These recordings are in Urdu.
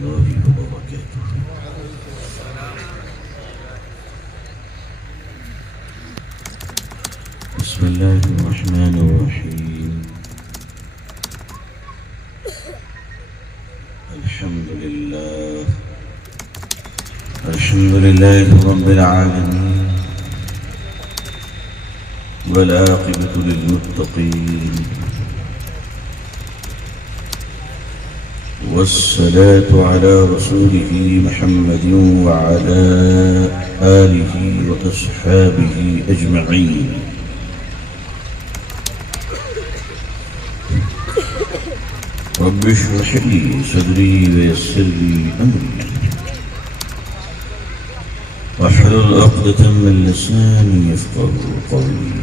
الله وبركاته. بسم الله الرحمن الرحيم. الحمد لله رب العالمين، والعاقبة للمتقين، والصلاة على رسوله محمد وعلى آله وأصحابه أجمعين. رب اشرح لي صدري ويسر لي أمري واحلل عقدة من لساني يفقهوا قولي.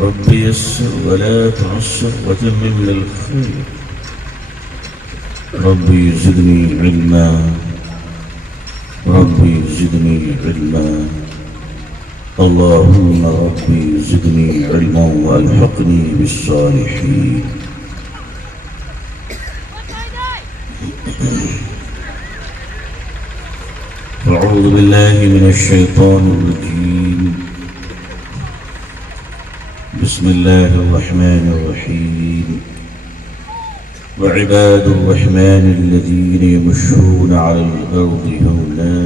رب يسر ولا تعسر وتمم الخير. ربي زدني علما، ربي زدني علما، اللهم ربي زدني علما والحقني بالصالحين. أعوذ بالله من الشيطان الرجيم. بسم الله الرحمن الرحيم. وعباد الرحمن الذين يمشون على الأرض هونا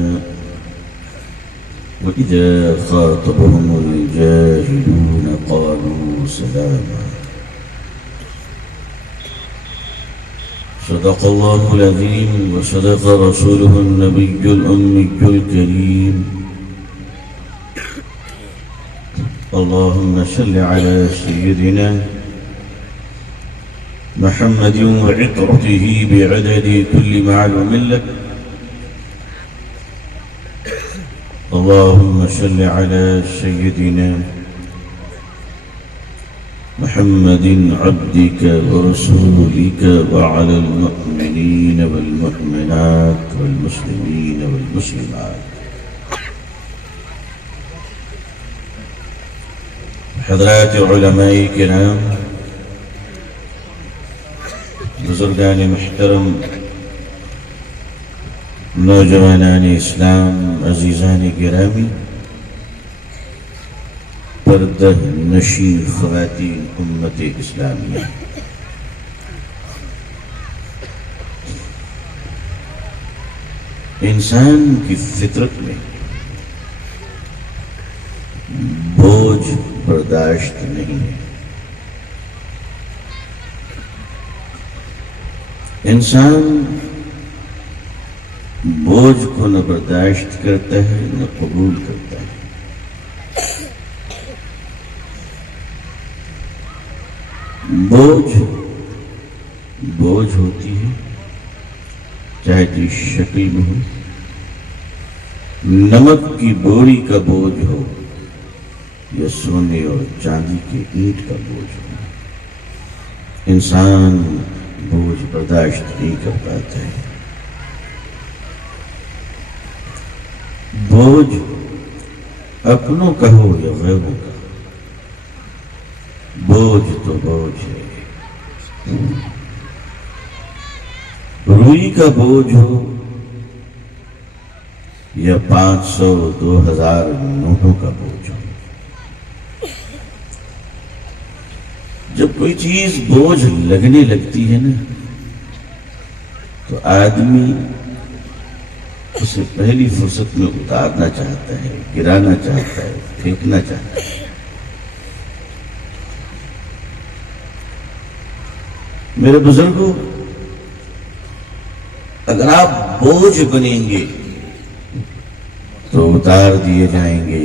وإذا خاطبهم الجاهلون قالوا سلاما. صدق الله العظيم وصدق رسوله النبي الأمي الكريم. اللهم صل على سيدنا محمد وعطرته بعدد كل معلوم لك. اللهم صل على سيدنا محمد عبدك ورسولك وعلى المؤمنين والمؤمنات والمسلمين والمسلمات. حضرات علماء کرام، بزرگان محترم، نوجوانان اسلام، عزیزان گرامی، پردہ نشین خواتین امت اسلامیہ، انسان کی فطرت میں بوجھ برداشت نہیں ہے. انسان بوجھ کو نہ برداشت کرتا ہے نہ قبول کرتا ہے. بوجھ ہوتی ہے، چاہے جس شکل میں ہو. نمک کی بوری کا بوجھ ہو یا سونے اور چاندی کے اینٹ کا بوجھ ہو، انسان بوجھ برداشت نہیں کر پاتا ہے. بوجھ اپنوں کا ہو یا غیروں کا، بوجھ تو بوجھ ہے. روئی کا بوجھ ہو یا 500 2000 نوٹوں کا بوجھ ہو. جب کوئی چیز بوجھ لگنے لگتی ہے نا، تو آدمی اسے پہلی فرصت میں اتارنا چاہتا ہے، گرانا چاہتا ہے، پھینکنا چاہتا ہے. میرے بزرگوں، اگر آپ بوجھ بنیں گے تو اتار دیے جائیں گے،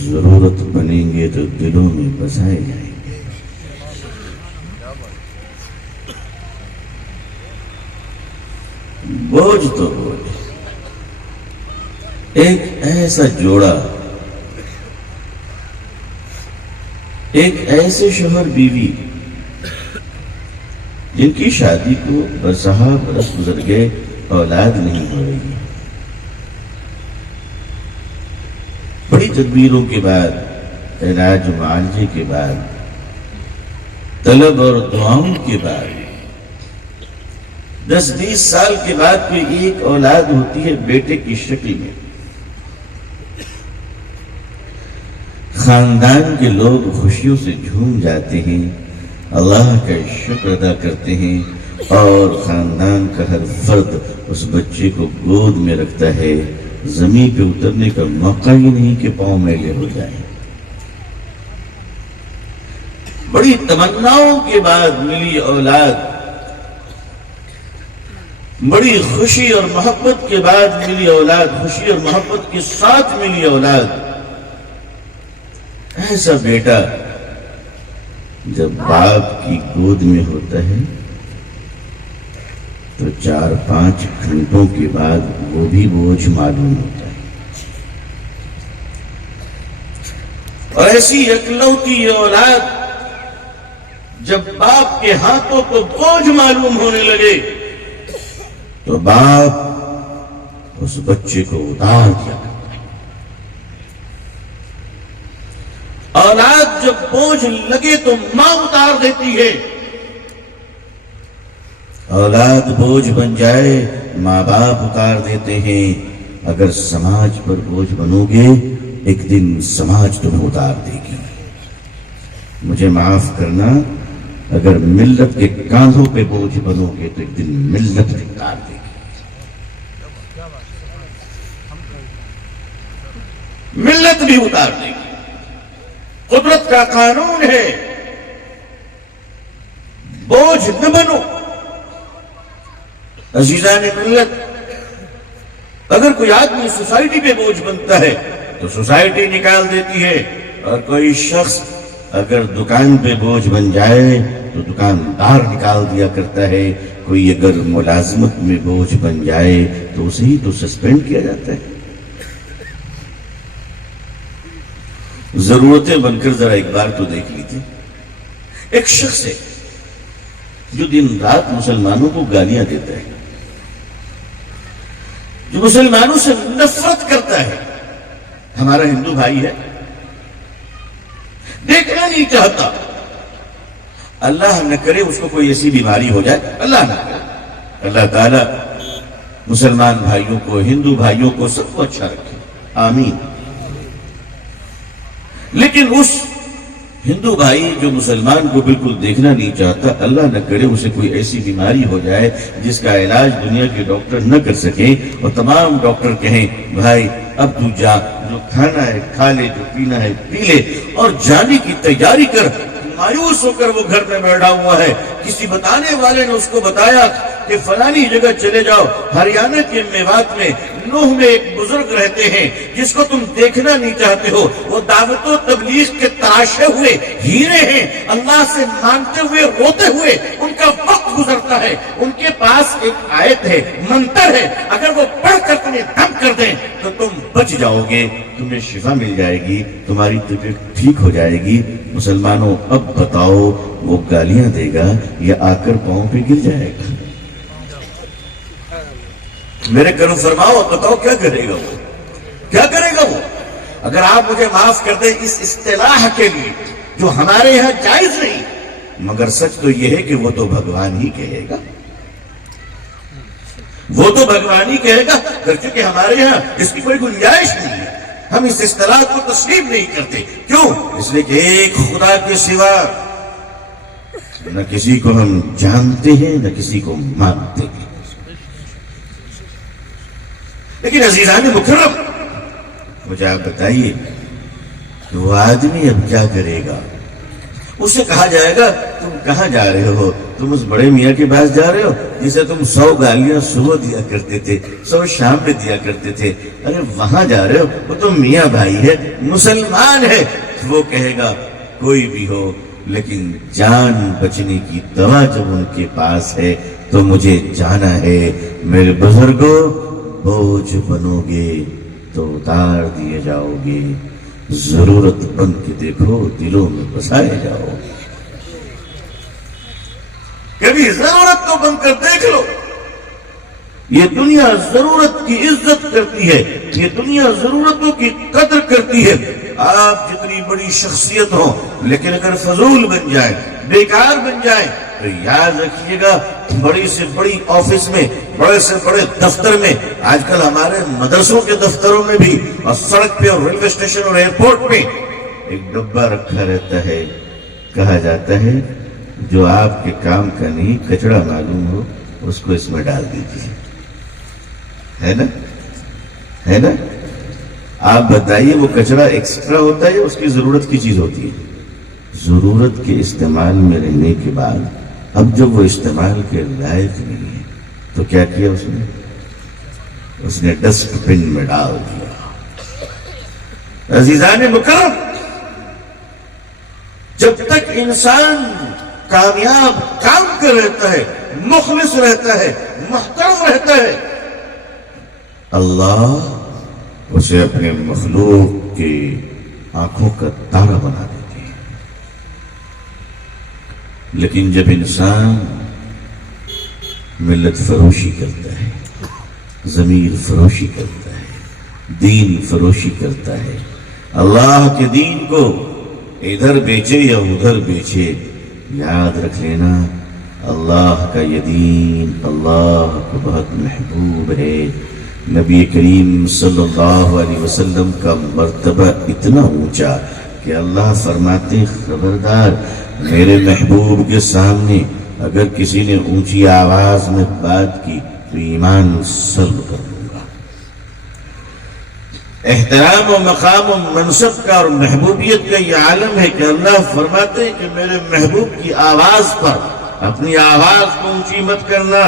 ضرورت بنیں گے تو دلوں میں بسائے جائیں گے. بوجھ تو بوجھ. ایک ایسا جوڑا، ایک ایسے شوہر بیوی جن کی شادی کو برسہا برس گزر گئے، اولاد نہیں ہو رہی. بڑی تدبیروں کے بعد، علاج معالجے کے بعد، طلب اور دعاؤں کے بعد 10-20 سال کے بعد کوئی ایک اولاد ہوتی ہے بیٹے کی شکل میں، خاندان کے لوگ خوشیوں سے جھوم جاتے ہیں، اللہ کا شکر ادا کرتے ہیں، اور خاندان کا ہر فرد اس بچے کو گود میں رکھتا ہے، زمین پہ اترنے کا موقع ہی نہیں کہ پاؤں میلے ہو جائیں۔ بڑی تمناؤں کے بعد ملی اولاد، بڑی خوشی اور محبت کے بعد ملی اولاد، خوشی اور محبت کے ساتھ ملی اولاد۔ ایسا بیٹا جب باپ کی گود میں ہوتا ہے تو 4-5 گھنٹوں کے بعد وہ بھی بوجھ معلوم ہوتا ہے، اور ایسی اکلوتی اولاد جب باپ کے ہاتھوں کو بوجھ معلوم ہونے لگے تو باپ اس بچے کو اتار دیا کرتا ہے۔ اولاد جب بوجھ لگے تو ماں اتار دیتی ہے، اولاد بوجھ بن جائے ماں باپ اتار دیتے ہیں۔ اگر سماج پر بوجھ بنو گے ایک دن سماج تمہیں اتار دے گی۔ مجھے معاف کرنا، اگر ملت کے کاندھوں پہ بوجھ بنو گے تو ایک دن ملت بھی اتار دے گی۔ ملت بھی اتار دے گی۔ قدرت کا قانون ہے، بوجھ نہ بنو۔ عزیزان ملت، اگر کوئی آدمی سوسائٹی پہ بوجھ بنتا ہے تو سوسائٹی نکال دیتی ہے، اور کوئی شخص اگر دکان پہ بوجھ بن جائے تو دکاندار نکال دیا کرتا ہے۔ کوئی اگر ملازمت میں بوجھ بن جائے تو اسے ہی تو سسپینڈ کیا جاتا ہے۔ ضرورتیں بن کر ذرا ایک بار تو دیکھ لیجیے، ایک شخص ہے جو دن رات مسلمانوں کو گالیاں دیتا ہے، جو مسلمانوں سے نفرت کرتا ہے، ہمارا ہندو بھائی ہے، دیکھنا نہیں چاہتا۔ اللہ نہ کرے اس کو کوئی ایسی بیماری ہو جائے، اللہ نہ کرے۔ اللہ تعالیٰ مسلمان بھائیوں کو، ہندو بھائیوں کو، سب کو اچھا رکھے، آمین۔ لیکن اس ہندو بھائی جو مسلمان کو بالکل دیکھنا نہیں چاہتا، اللہ نہ کرے اسے کوئی ایسی بیماری ہو جائے جس کا علاج دنیا کے ڈاکٹر نہ کر سکیں، اور تمام ڈاکٹر کہیں بھائی اب تو جا، جو کھانا ہے کھا لے، جو پینا ہے پی لے، اور جانے کی تیاری کر۔ مایوس ہو کر وہ گھر میں بیٹھا ہوا ہے، کسی بتانے والے نے اس کو بتایا کہ فلانی جگہ چلے جاؤ، ہریانہ کے میوات میں نوح میں ایک بزرگ رہتے ہیں جس کو تم دیکھنا نہیں چاہتے ہو، وہ دعوت و تبلیغ کے تراشے ہوئے ہیرے ہیں، اللہ سے مانگتے ہوئے روتے ہوئے ان کا وقت گزرتا ہے۔ ان کے پاس ایک آیت ہے، منتر ہے، اگر وہ پڑھ کر تمہیں دم کر دیں تو تم بچ جاؤ گے، تمہیں شفا مل جائے گی، تمہاری طبیعت ٹھیک ہو جائے گی۔ مسلمانوں اب بتاؤ وہ گالیاں دے گا یا آ کر پاؤں پہ گر جائے گا؟ میرے کرم فرماؤ، بتاؤ کیا کرے گا وہ؟ کیا کرے گا وہ؟ اگر آپ مجھے معاف کر دیں اس اصطلاح کے لیے جو ہمارے یہاں جائز نہیں، مگر سچ تو یہ ہے کہ وہ تو بھگوان ہی کہے گا، وہ تو بھگوان ہی کہے گا، چونکہ ہمارے یہاں اس کی کوئی گنجائش نہیں ہے، ہم اس اصطلاح کو تسلیم نہیں کرتے۔ کیوں؟ اس لیے کہ ایک خدا کے سوا نہ کسی کو ہم جانتے ہیں نہ کسی کو مانتے ہیں۔ لیکن عزیزان مکرم، مجھے آپ بتائیے کہ وہ آدمی اب کیا کرے گا؟ اسے کہا جائے گا تم کہاں جا رہے ہو؟ تم اس بڑے میاں کے پاس جا رہے ہو جسے تم 100 گالیاں صبح دیا کرتے تھے، 100 شام میں دیا کرتے تھے، ارے وہاں جا رہے ہو، وہ تو میاں بھائی ہے، مسلمان ہے۔ وہ کہے گا کوئی بھی ہو، لیکن جان بچنے کی دوا جب ان کے پاس ہے تو مجھے جانا ہے۔ میرے بزرگوں، بوجھ بنو گے تو اتار دیے جاؤ گے، ضرورت بن کے دیکھو دلوں میں بسائے جاؤ۔ کبھی ضرورت کو بن کر دیکھ لو، یہ دنیا ضرورت کی عزت کرتی ہے، یہ دنیا ضرورتوں کی قدر کرتی ہے۔ آپ جتنی بڑی شخصیت ہو لیکن اگر فضول بن جائے، بیکار بن جائے، تو یاد رکھیے گا بڑی سے بڑی آفس میں، بڑے سے بڑے دفتر میں، آج کل ہمارے مدرسوں کے دفتروں میں بھی، اور سڑک پہ اور ریلوے اسٹیشن اور ایئرپورٹ پہ ایک ڈبہ رکھا رہتا ہے، کہا جاتا ہے جو آپ کے کام کا نہیں کچڑا معلوم ہو اس کو اس میں ڈال دیجیے، ہے نا؟ ہے نا؟ آپ بتائیے وہ کچڑا ایکسٹرا ہوتا ہے یا اس کی ضرورت کی چیز ہوتی ہے؟ ضرورت کے استعمال میں رہنے کے بعد اب جب وہ استعمال کے لائق نہیں ہے تو کیا کیا اس نے ڈسٹ بن میں ڈال دیا۔ عزیزان مکرم، جب تک انسان کامیاب کام کر رہتا ہے، مخلص رہتا ہے، محترم رہتا ہے، اللہ اسے اپنے مخلوق کی آنکھوں کا تارا بنا دیتے ہیں۔ لیکن جب انسان ملت فروشی کرتا ہے، ضمیر فروشی کرتا ہے، دین فروشی کرتا ہے، اللہ کے دین کو ادھر بیچے یا ادھر بیچے، یاد رکھ لینا اللہ کا یہ دین اللہ کو بہت محبوب ہے۔ نبی کریم صلی اللہ علیہ وسلم کا مرتبہ اتنا اونچا کہ اللہ فرماتے خبردار میرے محبوب کے سامنے اگر کسی نے اونچی آواز میں بات کی تو ایمان سلب کر دوں گا۔ احترام و مقام و منصب کا اور محبوبیت کا یہ عالم ہے کہ اللہ فرماتے ہیں کہ میرے محبوب کی آواز پر اپنی آواز کو اونچی مت کرنا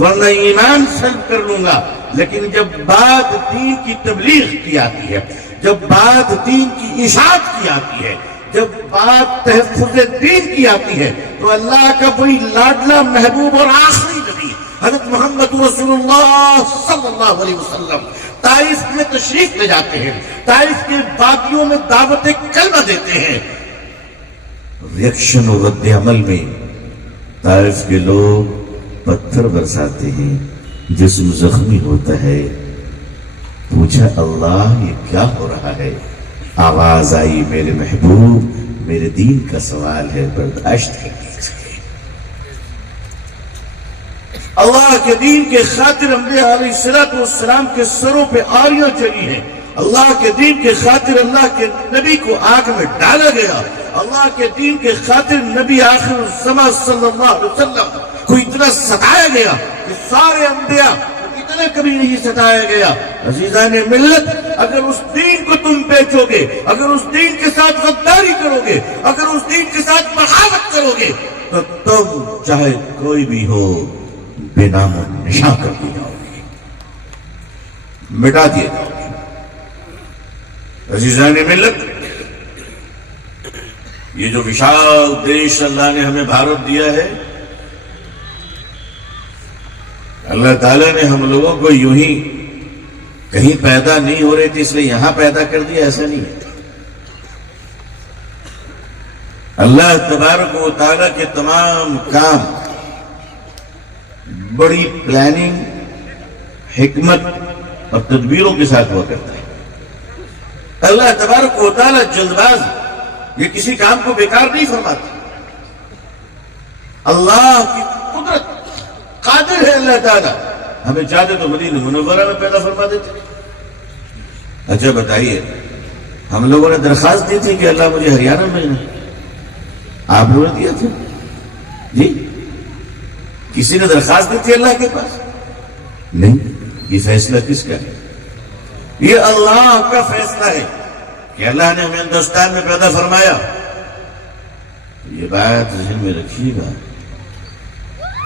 ورنہ ایمان سلب کر لوں گا۔ لیکن جب بات دین کی تبلیغ کی آتی ہے، جب بات دین کی اشاعت کی آتی ہے، جب بات تحفظ دین کی آتی ہے تو اللہ کا وہی لاڈلا محبوب اور آخری نبی حضرت محمد رسول اللہ صلی اللہ علیہ وسلم طائف میں تشریف لے جاتے ہیں، طائف کے وادیوں میں دعوت کلمہ دیتے ہیں۔ ریئیکشن اور رد عمل میں طائف کے لوگ پتھر برساتے ہیں، جسم زخمی ہوتا ہے۔ پوچھا اللہ یہ کیا ہو رہا ہے؟ آواز آئی میرے محبوب میرے دین کا سوال ہے، برداشت کر لیجیے۔ اللہ کے دین کے خاطر انبیاء علیہ السلام کے سروں پہ آریاں چلی ہیں، اللہ کے دین کے خاطر اللہ کے نبی کو آگ میں ڈالا گیا، اللہ کے دین کے خاطر نبی آخر الزمان صلی اللہ علیہ وسلم کو اتنا ستایا گیا کہ سارے انبیاء اتنا کبھی نہیں ستایا گیا۔ عزیزان ملت، اگر اس دین کو تم بیچو گے، اگر اس دین کے ساتھ غداری کرو گے، اگر اس دین کے ساتھ بغاوت کرو گے تو تم چاہے کوئی بھی ہو بے نام و نشان کر دی جاؤ گے، مٹا دیے جاؤ گے۔ عزیزان ملت، یہ جو وشال دیش اللہ نے ہمیں بھارت دیا ہے، اللہ تعالیٰ نے ہم لوگوں کو یوں ہی کہیں پیدا نہیں ہو رہے تھے اس لیے یہاں پیدا کر دیا، ایسا نہیں ہے۔ اللہ تبارک و تعالیٰ کے تمام کام بڑی پلاننگ، حکمت اور تدبیروں کے ساتھ ہوا کرتا ہے۔ اللہ تبارک و تعالیٰ جلد باز یہ کسی کام کو بیکار نہیں فرماتا۔ اللہ کی قدرت قادر ہے، اللہ تعالیٰ ہمیں چاہتے تو مدینہ منورہ میں پیدا فرما دیتے۔ اچھا بتائیے، ہم لوگوں نے درخواست دی تھی کہ اللہ مجھے ہریانہ میں بھیجنا، آپ لوگوں نے دیا تھا جی؟ کسی نے درخواست دی تھی اللہ کے پاس؟ نہیں۔ یہ فیصلہ کس کا ہے؟ یہ اللہ کا فیصلہ ہے کہ اللہ نے ہمیں ہندوستان میں پیدا فرمایا۔ یہ بات ذہن میں رکھیے گا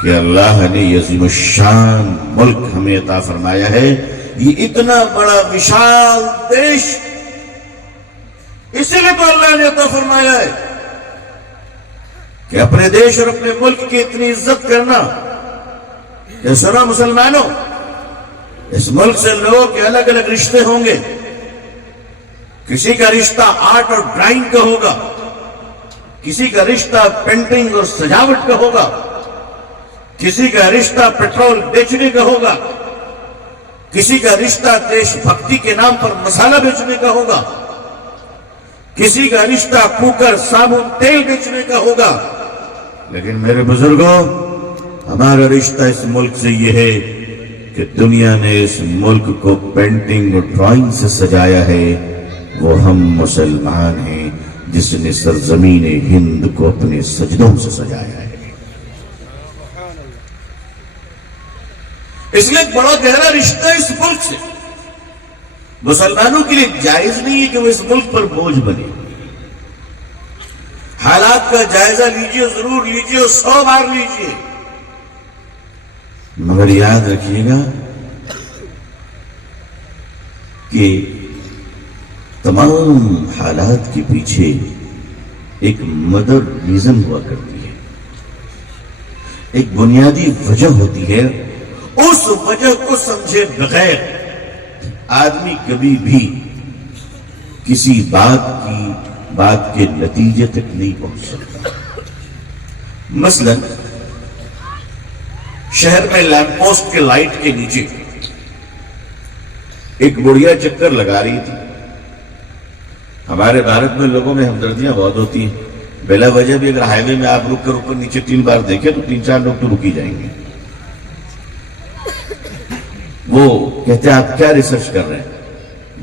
کہ اللہ نے یہ عظیم الشان ملک ہمیں عطا فرمایا ہے، یہ اتنا بڑا وشال دیش، اسی لیے تو اللہ نے عطا فرمایا ہے کہ اپنے دیش اور اپنے ملک کی اتنی عزت کرنا کہ سنا مسلمانوں، اس ملک سے لوگوں کے الگ الگ رشتے ہوں گے، کسی کا رشتہ آرٹ اور ڈرائنگ کا ہوگا، کسی کا رشتہ پینٹنگ اور سجاوٹ کا ہوگا، کسی کا رشتہ پیٹرول بیچنے کا ہوگا، کسی کا رشتہ دیش بھکتی کے نام پر مسالہ بیچنے کا ہوگا، کسی کا رشتہ کوکر صابن تیل بیچنے کا ہوگا، لیکن میرے بزرگوں، ہمارا رشتہ اس ملک سے یہ ہے کہ دنیا نے اس ملک کو پینٹنگ اور ڈرائنگ سے سجایا ہے، وہ ہم مسلمان ہیں جس نے سرزمین ہند کو اپنے سجدوں سے سجایا ہے۔ اس لیے ایک بڑا گہرا رشتہ اس ملک سے مسلمانوں کے لیے جائز نہیں ہے کہ وہ اس ملک پر بوجھ بنے۔ حالات کا جائزہ لیجئے، ضرور لیجئے، 100 بار لیجئے، مگر یاد رکھیے گا کہ تمام حالات کے پیچھے ایک مدر ریزن ہوا کرتی ہے، ایک بنیادی وجہ ہوتی ہے۔ اس وجہ کو سمجھے بغیر آدمی کبھی بھی کسی بات کے نتیجے تک نہیں پہنچ سکتا۔ مثلا شہر میں لیمپ پوسٹ کے لائٹ کے نیچے ایک بڑھیا چکر لگا رہی تھی۔ ہمارے بھارت میں لوگوں میں ہمدردیاں بہت ہوتی ہیں، بلا وجہ بھی اگر ہائی وے میں آپ رک کر نیچے 3 بار دیکھیں تو 3-4 لوگ تو رکی جائیں گے۔ وہ کہتے ہیں آپ کیا ریسرچ کر رہے ہیں؟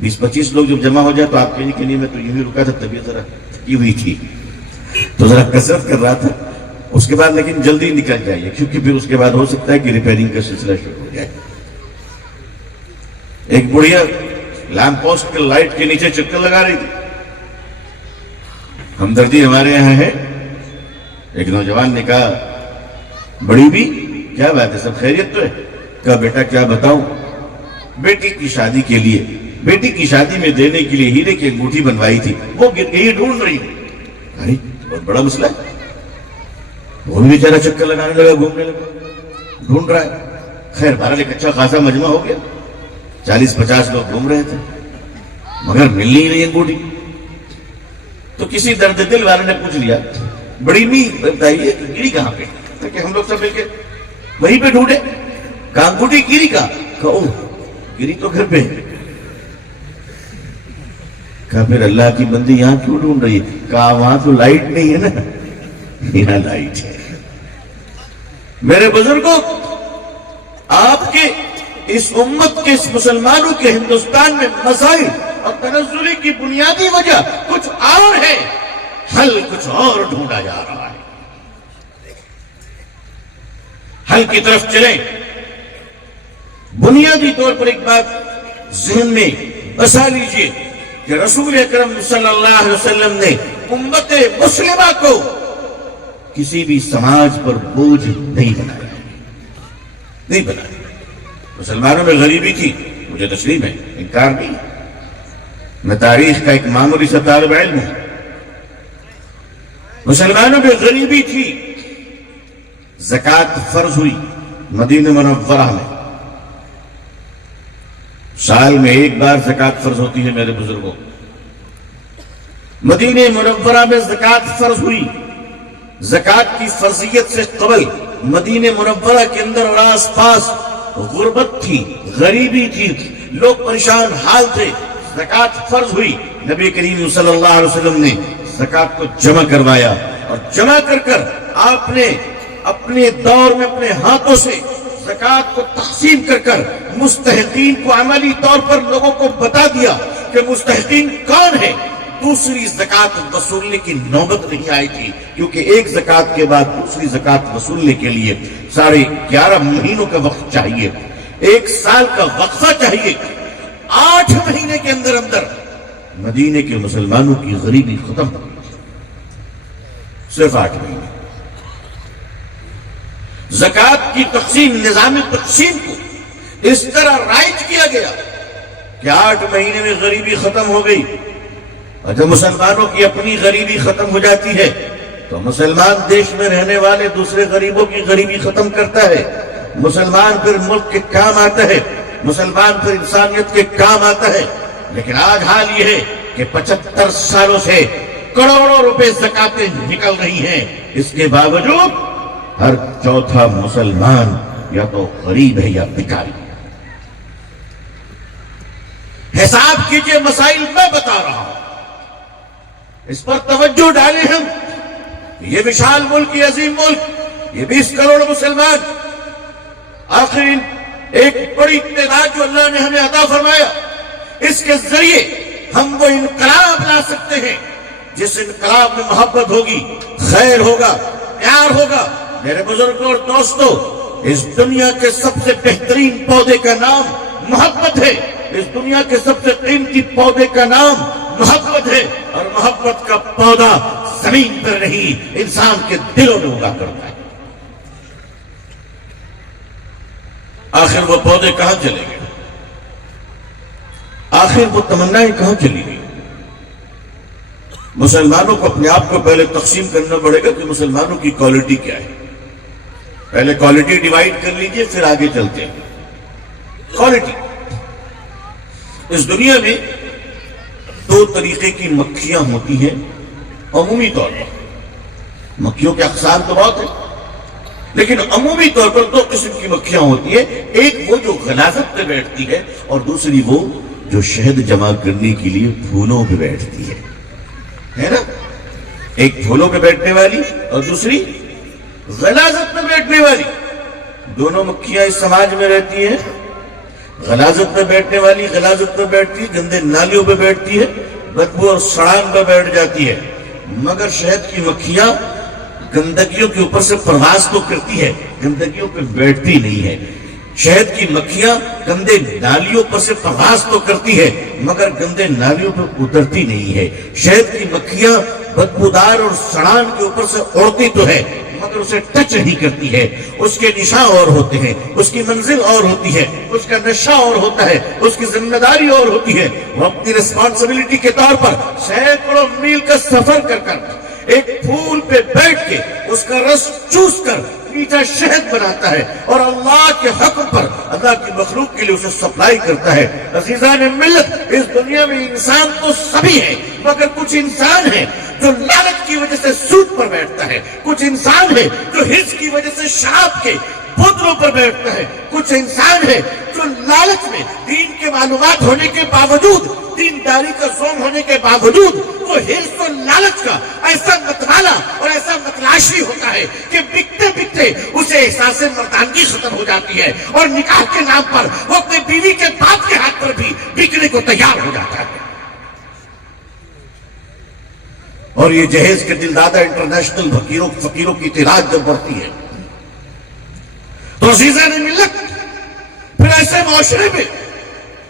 20-25 لوگ جب جمع ہو جائے تو آپ کہیں کہ نہیں میں تو یوں ہی رکا تھا، طبیعت ذرا تھکی ہوئی تھی تو ذرا کثرت کر رہا تھا، اس کے بعد لیکن جلدی نکل جائیے کیونکہ پھر اس کے بعد ہو سکتا ہے کہ ریپیئرنگ کا سلسلہ شروع ہو جائے۔ ایک بڑھیا لیمپ پوسٹ کے لائٹ کے نیچے چکر لگا رہی تھی۔ ہمدردی ہمارے یہاں ہے۔ ایک نوجوان نے کہا بڑی بھی کیا بات ہے، سب خیریت تو ہے؟ کہا بیٹا کیا بتاؤں، بیٹی کی شادی کے لیے، بیٹی کی شادی میں دینے کے لیے ہیرے کی انگوٹھی بنوائی تھی، وہ گر گئی، ڈھونڈ رہی ہے۔ ارے بہت بڑا مسئلہ ہے۔ وہ بھی بیچارہ چکر لگانے لگا، گھومنے لگا، ڈھونڈ رہا ہے۔ خیر بہرحال ایک اچھا خاصا مجمع ہو گیا، 40-50 لوگ گھوم رہے تھے مگر مل نہیں رہی انگوٹھی۔ تو کسی درد دل والے نے پوچھ لیا بڑی می بتائیے گری کہاں پہ؟ کہ ہم لوگ سب مل کے وہیں پہ ڈھونڈے۔ کہا انگوٹھی گری کہا؟ کہا گری تو گھر پہ۔ کہا پھر اللہ کی بندی یہاں کیوں ڈھونڈ رہی ہے؟ کہا وہاں تو لائٹ نہیں ہے نا، یہاں لائٹ ہے۔ میرے بزرگوں، آپ کے اس امت کے، اس مسلمانوں کے ہندوستان میں مسائل اور تنزلی کی بنیادی وجہ کچھ اور ہے، حل کچھ اور ڈھونڈا جا رہا ہے۔ حل کی طرف چلیں۔ بنیادی طور پر ایک بات ذہن میں بسا لیجئے کہ رسول اکرم صلی اللہ علیہ وسلم نے امت مسلمہ کو کسی بھی سماج پر بوجھ نہیں بنایا، نہیں بنایا۔ مسلمانوں میں غریبی تھی، مجھے تسلیم ہے، انکار نہیں۔ میں تاریخ کا ایک معمولی سا طالب علم ہوں۔ مسلمانوں میں غریبی تھی، زکوٰۃ فرض ہوئی مدینہ منورہ میں۔ سال میں ایک بار زکوٰۃ فرض ہوتی ہے میرے بزرگوں۔ مدینہ منورہ میں زکوٰۃ فرض ہوئی۔ زکوٰۃ کی فرضیت سے قبل مدینہ منورہ کے اندر اور آس پاس غربت تھی، غریبی تھی، لوگ پریشان حال تھے۔ زکوٰۃ فرض ہوئی، نبی کریم صلی اللہ علیہ وسلم نے زکوٰۃ کو جمع کروایا، اور جمع کر آپ نے اپنے دور میں اپنے ہاتھوں سے زکوٰۃ کو تقسیم کر مستحقین کو عملی طور پر لوگوں کو بتا دیا کہ مستحقین کون ہے۔ دوسری زکوٰۃ وصولنے کی نوبت نہیں آئی تھی، کیونکہ ایک زکوٰۃ کے بعد دوسری زکوٰۃ وصولنے کے لیے 11.5 مہینوں کا وقت چاہیے، 1 سال کا وقفہ چاہیے۔ 8 مہینے کے اندر مدینے کے مسلمانوں کی غریبی ختم ہو گئی، صرف 8 مہینے۔ زکوٰۃ کی تقسیم، نظام تقسیم کو اس طرح رائج کیا گیا کہ 8 مہینے میں غریبی ختم ہو گئی۔ اور جب مسلمانوں کی اپنی غریبی ختم ہو جاتی ہے تو مسلمان دیش میں رہنے والے دوسرے غریبوں کی غریبی ختم کرتا ہے۔ مسلمان پھر ملک کے کام آتا ہے، مسلمان پھر انسانیت کے کام آتا ہے۔ لیکن آج حال یہ ہے کہ 75 سالوں سے کروڑوں روپے زکاتیں نکل رہی ہیں، اس کے باوجود ہر چوتھا مسلمان یا تو غریب ہے یا بھکاری۔ حساب کیجئے، مسائل میں بتا رہا ہوں، اس پر توجہ ڈالیں ہم۔ یہ وشال ملک، یہ عظیم ملک، یہ 20 کروڑ مسلمان، آخر ایک بڑی تعداد جو اللہ نے ہمیں عطا فرمایا، اس کے ذریعے ہم وہ انقلاب لا سکتے ہیں جس انقلاب میں محبت ہوگی، خیر ہوگا، پیار ہوگا۔ میرے بزرگوں اور دوستوں، اس دنیا کے سب سے بہترین پودے کا نام محبت ہے، اس دنیا کے سب سے قیمتی پودے کا نام محبت ہے، اور محبت کا پودا زمین پر نہیں انسان کے دلوں میں اگا کرتا ہے۔ آخر وہ پودے کہاں چلے گئے؟ آخر وہ تمنائیں کہاں چلی گئی؟ مسلمانوں کو اپنے آپ کو پہلے تقسیم کرنا پڑے گا کہ مسلمانوں کی کوالٹی کیا ہے۔ پہلے کوالٹی ڈیوائیڈ کر لیجئے، پھر آگے چلتے ہیں۔ کوالٹی، اس دنیا میں 2 طریقے کی مکھیاں ہوتی ہیں عمومی طور پر۔ مکھیوں کے اقسام تو بہت ہیں، لیکن عمومی طور پر 2 قسم کی مکھیاں ہوتی ہیں، ایک وہ جو غلاظت پہ بیٹھتی ہے، اور دوسری وہ جو شہد جمع کرنے کے لیے پھولوں پہ بیٹھتی ہے نا؟ ایک پھولوں پہ بیٹھنے والی اور دوسری غلاظت پہ بیٹھنے والی۔ دونوں مکھیاں اس سماج میں رہتی ہیں۔ غلاظت پہ بیٹھنے والی غلاظت پہ بیٹھتی ہے، گندے نالیوں پہ بیٹھتی ہے، بدبو اور سڑان پہ بیٹھ جاتی ہے، مگر شہد کی مکھیاں گندگیوں کے اوپر سے پرواز تو کرتی ہے، گندگیوں پہ بیٹھتی نہیں ہے۔ شہد کی مکھیاں گندے نالیوں پر سے پرواز تو کرتی ہے، مگر گندے نالیوں پہ اترتی نہیں ہے۔ شہد کی مکھیاں بدبودار اور سڑان کے اوپر سے اڑتی تو ہے، مگر اسے ٹچ نہیں کرتی ہے۔ اس کے نشاں اور ہوتے ہیں، اس کی منزل اور ہوتی ہے، اس کا نشہ اور ہوتا ہے، اس کی ذمہ داری اور ہوتی ہے۔ وہ اپنی ریسپانسبلٹی کے طور پر سینکڑوں میل کا سفر کر ایک پھول پہ بیٹھ کے اس کا رس چوس کر میٹھا شہد بناتا ہے، اور اللہ کے حکم پر اللہ کی مخلوق کے لیے اسے سپلائی کرتا ہے۔ عزیزان ملت، اس دنیا میں انسان تو سبھی ہے، مگر کچھ انسان ہے جو لالچ کی وجہ سے سود پر بیٹھتا ہے، کچھ انسان ہے جو حرص کی وجہ سے شراب کے بوتلوں پر بیٹھتا ہے، کچھ انسان ہے جو لالچ میں دین کے معلومات ہونے کے باوجود، دینداری کا زوم ہونے کے باوجود، وہ حرص و لالچ کا ایسا متوالا اور ایسا متلاشی ہوتا ہے کہ بکتے بکتے اسے احساس مردانگی ختم ہو جاتی ہے، اور نکاح کے نام پر وہ اپنے بیوی کے باپ کے ہاتھ پر بھی بکنے کو تیار ہو جاتا ہے۔ اور یہ جہیز کے دلدادہ انٹرنیشنل فقیروں کی تعداد جب بڑھتی ہے تو عزیزان ملت، پھر ایسے معاشرے میں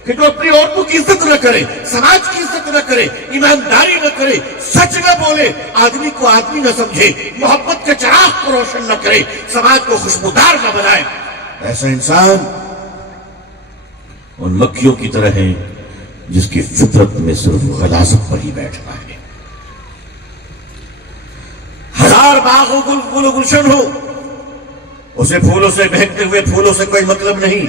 کہ جو اپنی عورتوں کی عزت نہ کرے، سماج کی عزت نہ کرے، ایمانداری نہ کرے، سچ نہ بولے، آدمی کو آدمی نہ سمجھے، محبت کے چراغ کو روشن نہ کرے، سماج کو خوشبودار نہ بنائے، ایسا انسان ان مکھیوں کی طرح ہے جس کی فطرت میں صرف غلاظت پر ہی بیٹھنا ہے۔ ہزار باغ و گل و گلشن ہو، اسے پھولوں سے مہکتے ہوئے پھولوں سے کوئی مطلب نہیں،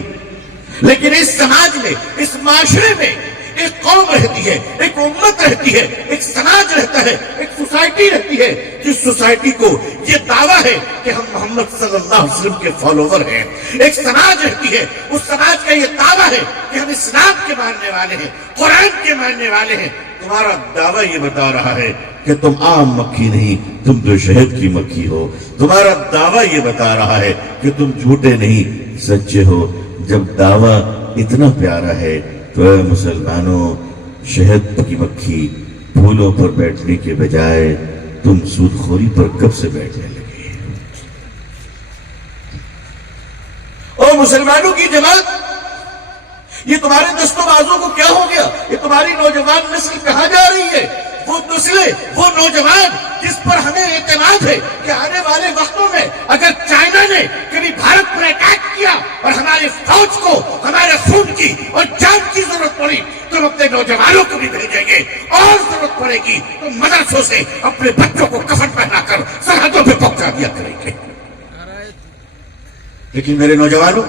لیکن اس سماج میں، اس معاشرے میں ایک قوم رہتی ہے، ایک امت رہتی ہے، ایک سماج رہتا ہے، ایک سوسائٹی رہتی ہے، جس سوسائٹی کو یہ دعویٰ ہے کہ ہم محمد صلی اللہ علیہ وسلم کے فالوور ہیں۔ ایک سماج رہتی ہے، اس سماج کا یہ دعویٰ ہے کہ ہم اسلام کے ماننے والے ہیں، قرآن کے ماننے والے ہیں۔ تمہارا دعویٰ یہ بتا رہا ہے کہ تم عام مکھی نہیں، تم تو شہد کی مکھی ہو۔ تمہارا دعویٰ یہ بتا رہا ہے کہ تم جھوٹے نہیں، سچے ہو۔ جب دعویٰ اتنا پیارا ہے تو اے مسلمانوں، شہد کی مکھی پھولوں پر بیٹھنے کے بجائے تم سود خوری پر کب سے بیٹھنے لگے؟ او مسلمانوں کی جماعت، یہ تمہارے دست و بازوں کو کیا ہو گیا؟ یہ تمہاری نوجوان نسل کہاں جا رہی ہے؟ وہ نسلیں، وہ نوجوان جس پر ہمیں اعتماد ہے کہ آنے والے وقتوں میں اگر چائنا نے کبھی بھارت پر اٹیک کیا اور ہماری فوج کو ہمارے خون کی اور جان کی ضرورت پڑی تو ہم اپنے نوجوانوں کو بھی بھیجیں گے، اور ضرورت پڑے گی تو مدرسوں سے اپنے بچوں کو کفن پہنا کر سرحدوں پہ پہنچا دیا کریں گے۔ لیکن میرے نوجوانوں،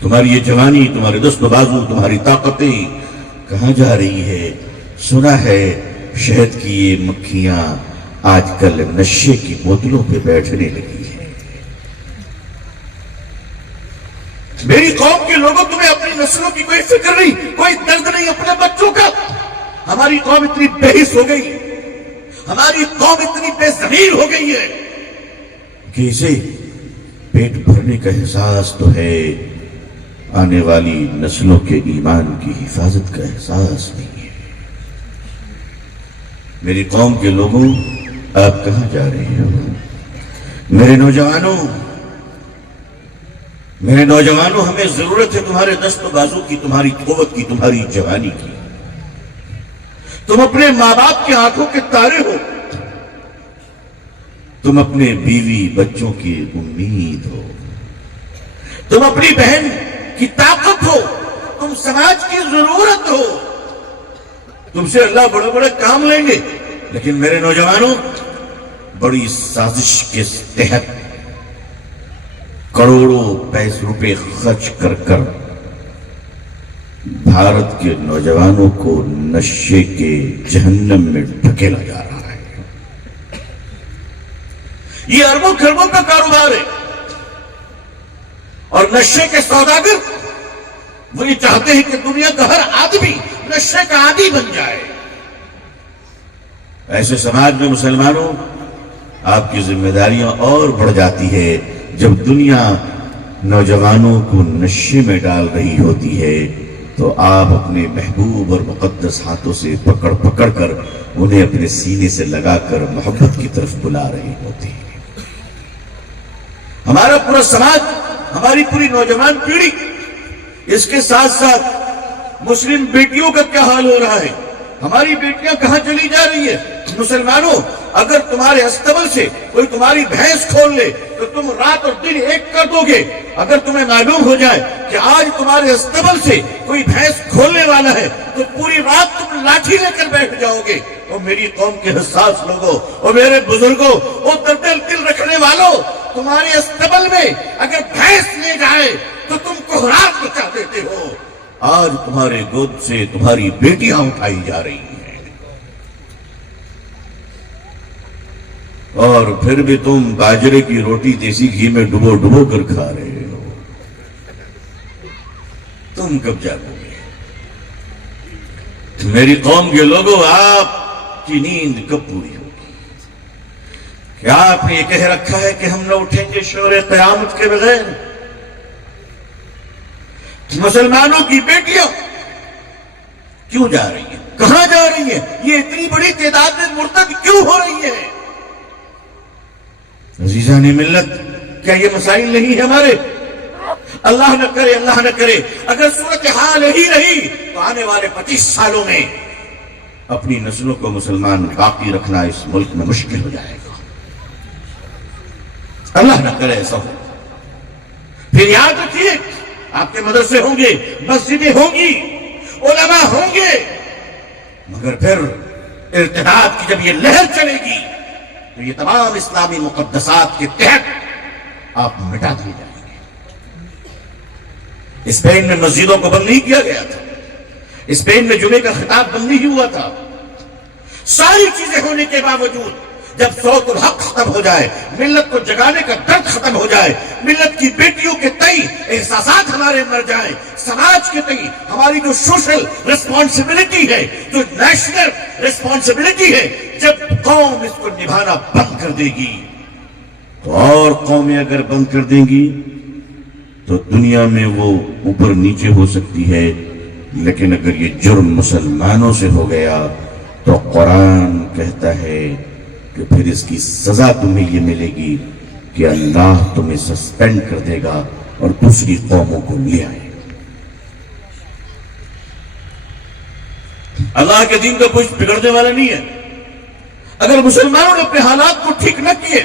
تمہاری یہ جوانی، تمہارے دست و بازو، تمہاری طاقتیں کہاں جا رہی ہے؟ سنا ہے شہد کی یہ مکھیاں آج کل نشے کی بوتلوں پہ بیٹھنے لگی ہیں۔ میری قوم کے لوگوں، تمہیں اپنی نسلوں کی کوئی فکر نہیں، کوئی درد نہیں اپنے بچوں کا۔ ہماری قوم اتنی بے حس ہو گئی، ہماری قوم اتنی بے ضمیر ہو گئی ہے کہ اسے پیٹ بھرنے کا احساس تو ہے، آنے والی نسلوں کے ایمان کی حفاظت کا احساس نہیں ہے۔ میری قوم کے لوگوں، آپ کہاں جا رہے ہو؟ میرے نوجوانوں، ہمیں ضرورت ہے تمہارے دست و بازو کی، تمہاری قوت کی، تمہاری جوانی کی۔ تم اپنے ماں باپ کے آنکھوں کے تارے ہو، تم اپنے بیوی بچوں کی امید ہو، تم اپنی بہن کی طاقت ہو، تم سماج کی ضرورت ہو۔ تم سے اللہ بڑے بڑے کام لیں گے، لیکن میرے نوجوانوں، بڑی سازش کے تحت کروڑوں روپے خرچ کر کر بھارت کے نوجوانوں کو نشے کے جہنم میں ڈھکیلا جا رہا ہے۔ یہ اربوں کھربوں کا کاروبار ہے، اور نشے کے سوداگر وہ یہ چاہتے ہیں کہ دنیا کا ہر آدمی نشے کا عادی بن جائے۔ ایسے سماج میں مسلمانوں، آپ کی ذمہ داریاں اور بڑھ جاتی ہے جب دنیا نوجوانوں کو نشے میں ڈال رہی ہوتی ہے تو آپ اپنے محبوب اور مقدس ہاتھوں سے پکڑ پکڑ کر انہیں اپنے سینے سے لگا کر محبت کی طرف بلا رہے ہوتے ہیں۔ ہمارا پورا سماج، ہماری پوری نوجوان پیڑھی، اس کے ساتھ ساتھ مسلم بیٹیوں کا کیا حال ہو رہا ہے؟ ہماری بیٹیاں کہاں چلی جا رہی ہے؟ مسلمانوں، اگر تمہارے استبل سے کوئی تمہاری بھینس کھول لے تو تم رات اور دن ایک کر دو گے۔ اگر تمہیں معلوم ہو جائے کہ آج تمہارے استبل سے کوئی بھینس کھولنے والا ہے تو پوری رات تم لاٹھی لے کر بیٹھ جاؤ گے۔ اور میری قوم کے حساس لوگوں اور میرے بزرگوں اور دل رکھنے والوں، تمہارے استبل میں اگر بھینس لے جائے تو تم کوہراٹ مچا دیتے ہو۔ آج تمہارے گود سے تمہاری بیٹیاں اٹھائی جا رہی ہیں، اور پھر بھی تم باجرے کی روٹی دیسی گھی میں ڈبو ڈبو کر کھا رہے ہو۔ تم کب جاگو گے؟ میری قوم کے لوگوں، آپ کی نیند کب پوری ہوگی؟ کیا آپ نے یہ کہہ رکھا ہے کہ ہم نہ اٹھیں گے شور قیامت کے بغیر؟ مسلمانوں کی بیٹیاں کیوں جا رہی ہیں؟ کہاں جا رہی ہیں؟ یہ اتنی بڑی تعداد میں مرتد کیوں ہو رہی ہے؟ عزیزان ملت، کیا یہ مسائل نہیں ہے ہمارے؟ اللہ نہ کرے، اللہ نہ کرے، اگر صورتحال ہی رہی تو آنے والے 25 سالوں میں اپنی نسلوں کو مسلمان باقی رکھنا اس ملک میں مشکل ہو جائے گا۔ اللہ نہ کرے ایسا ہو۔ پھر یاد رکھیے، آپ کے مدرسے ہوں گے، مسجدیں ہوں گی، علماء ہوں گے، مگر پھر ارتداد کی جب یہ لہر چلے گی تو یہ تمام اسلامی مقدسات کے تحت آپ مٹا دیے جائیں گے۔ اسپین میں مسجدوں کو بند نہیں کیا گیا تھا، اسپین میں جمعے کا خطاب بند نہیں ہوا تھا۔ ساری چیزیں ہونے کے باوجود جب صوت الحق ختم ہو جائے، ملت کو جگانے کا درد ختم ہو جائے، ملت کی بیٹیوں کے تئیں احساسات ہمارے مر جائیں، سماج کے تئیں ہماری جو سوشل ریسپانسبلٹی ہے، جو نیشنل ریسپانسبلٹی ہے، جب قوم اس کو نبھانا بند کر دے گی تو اور قومیں اگر بند کر دیں گی تو دنیا میں وہ اوپر نیچے ہو سکتی ہے، لیکن اگر یہ جرم مسلمانوں سے ہو گیا تو قرآن کہتا ہے کہ پھر اس کی سزا تمہیں یہ ملے گی کہ اللہ تمہیں سسپینڈ کر دے گا اور دوسری قوموں کو لے آئے۔ اللہ کے دین کا کچھ بگڑنے والا نہیں ہے۔ اگر مسلمانوں نے اپنے حالات کو ٹھیک نہ کیے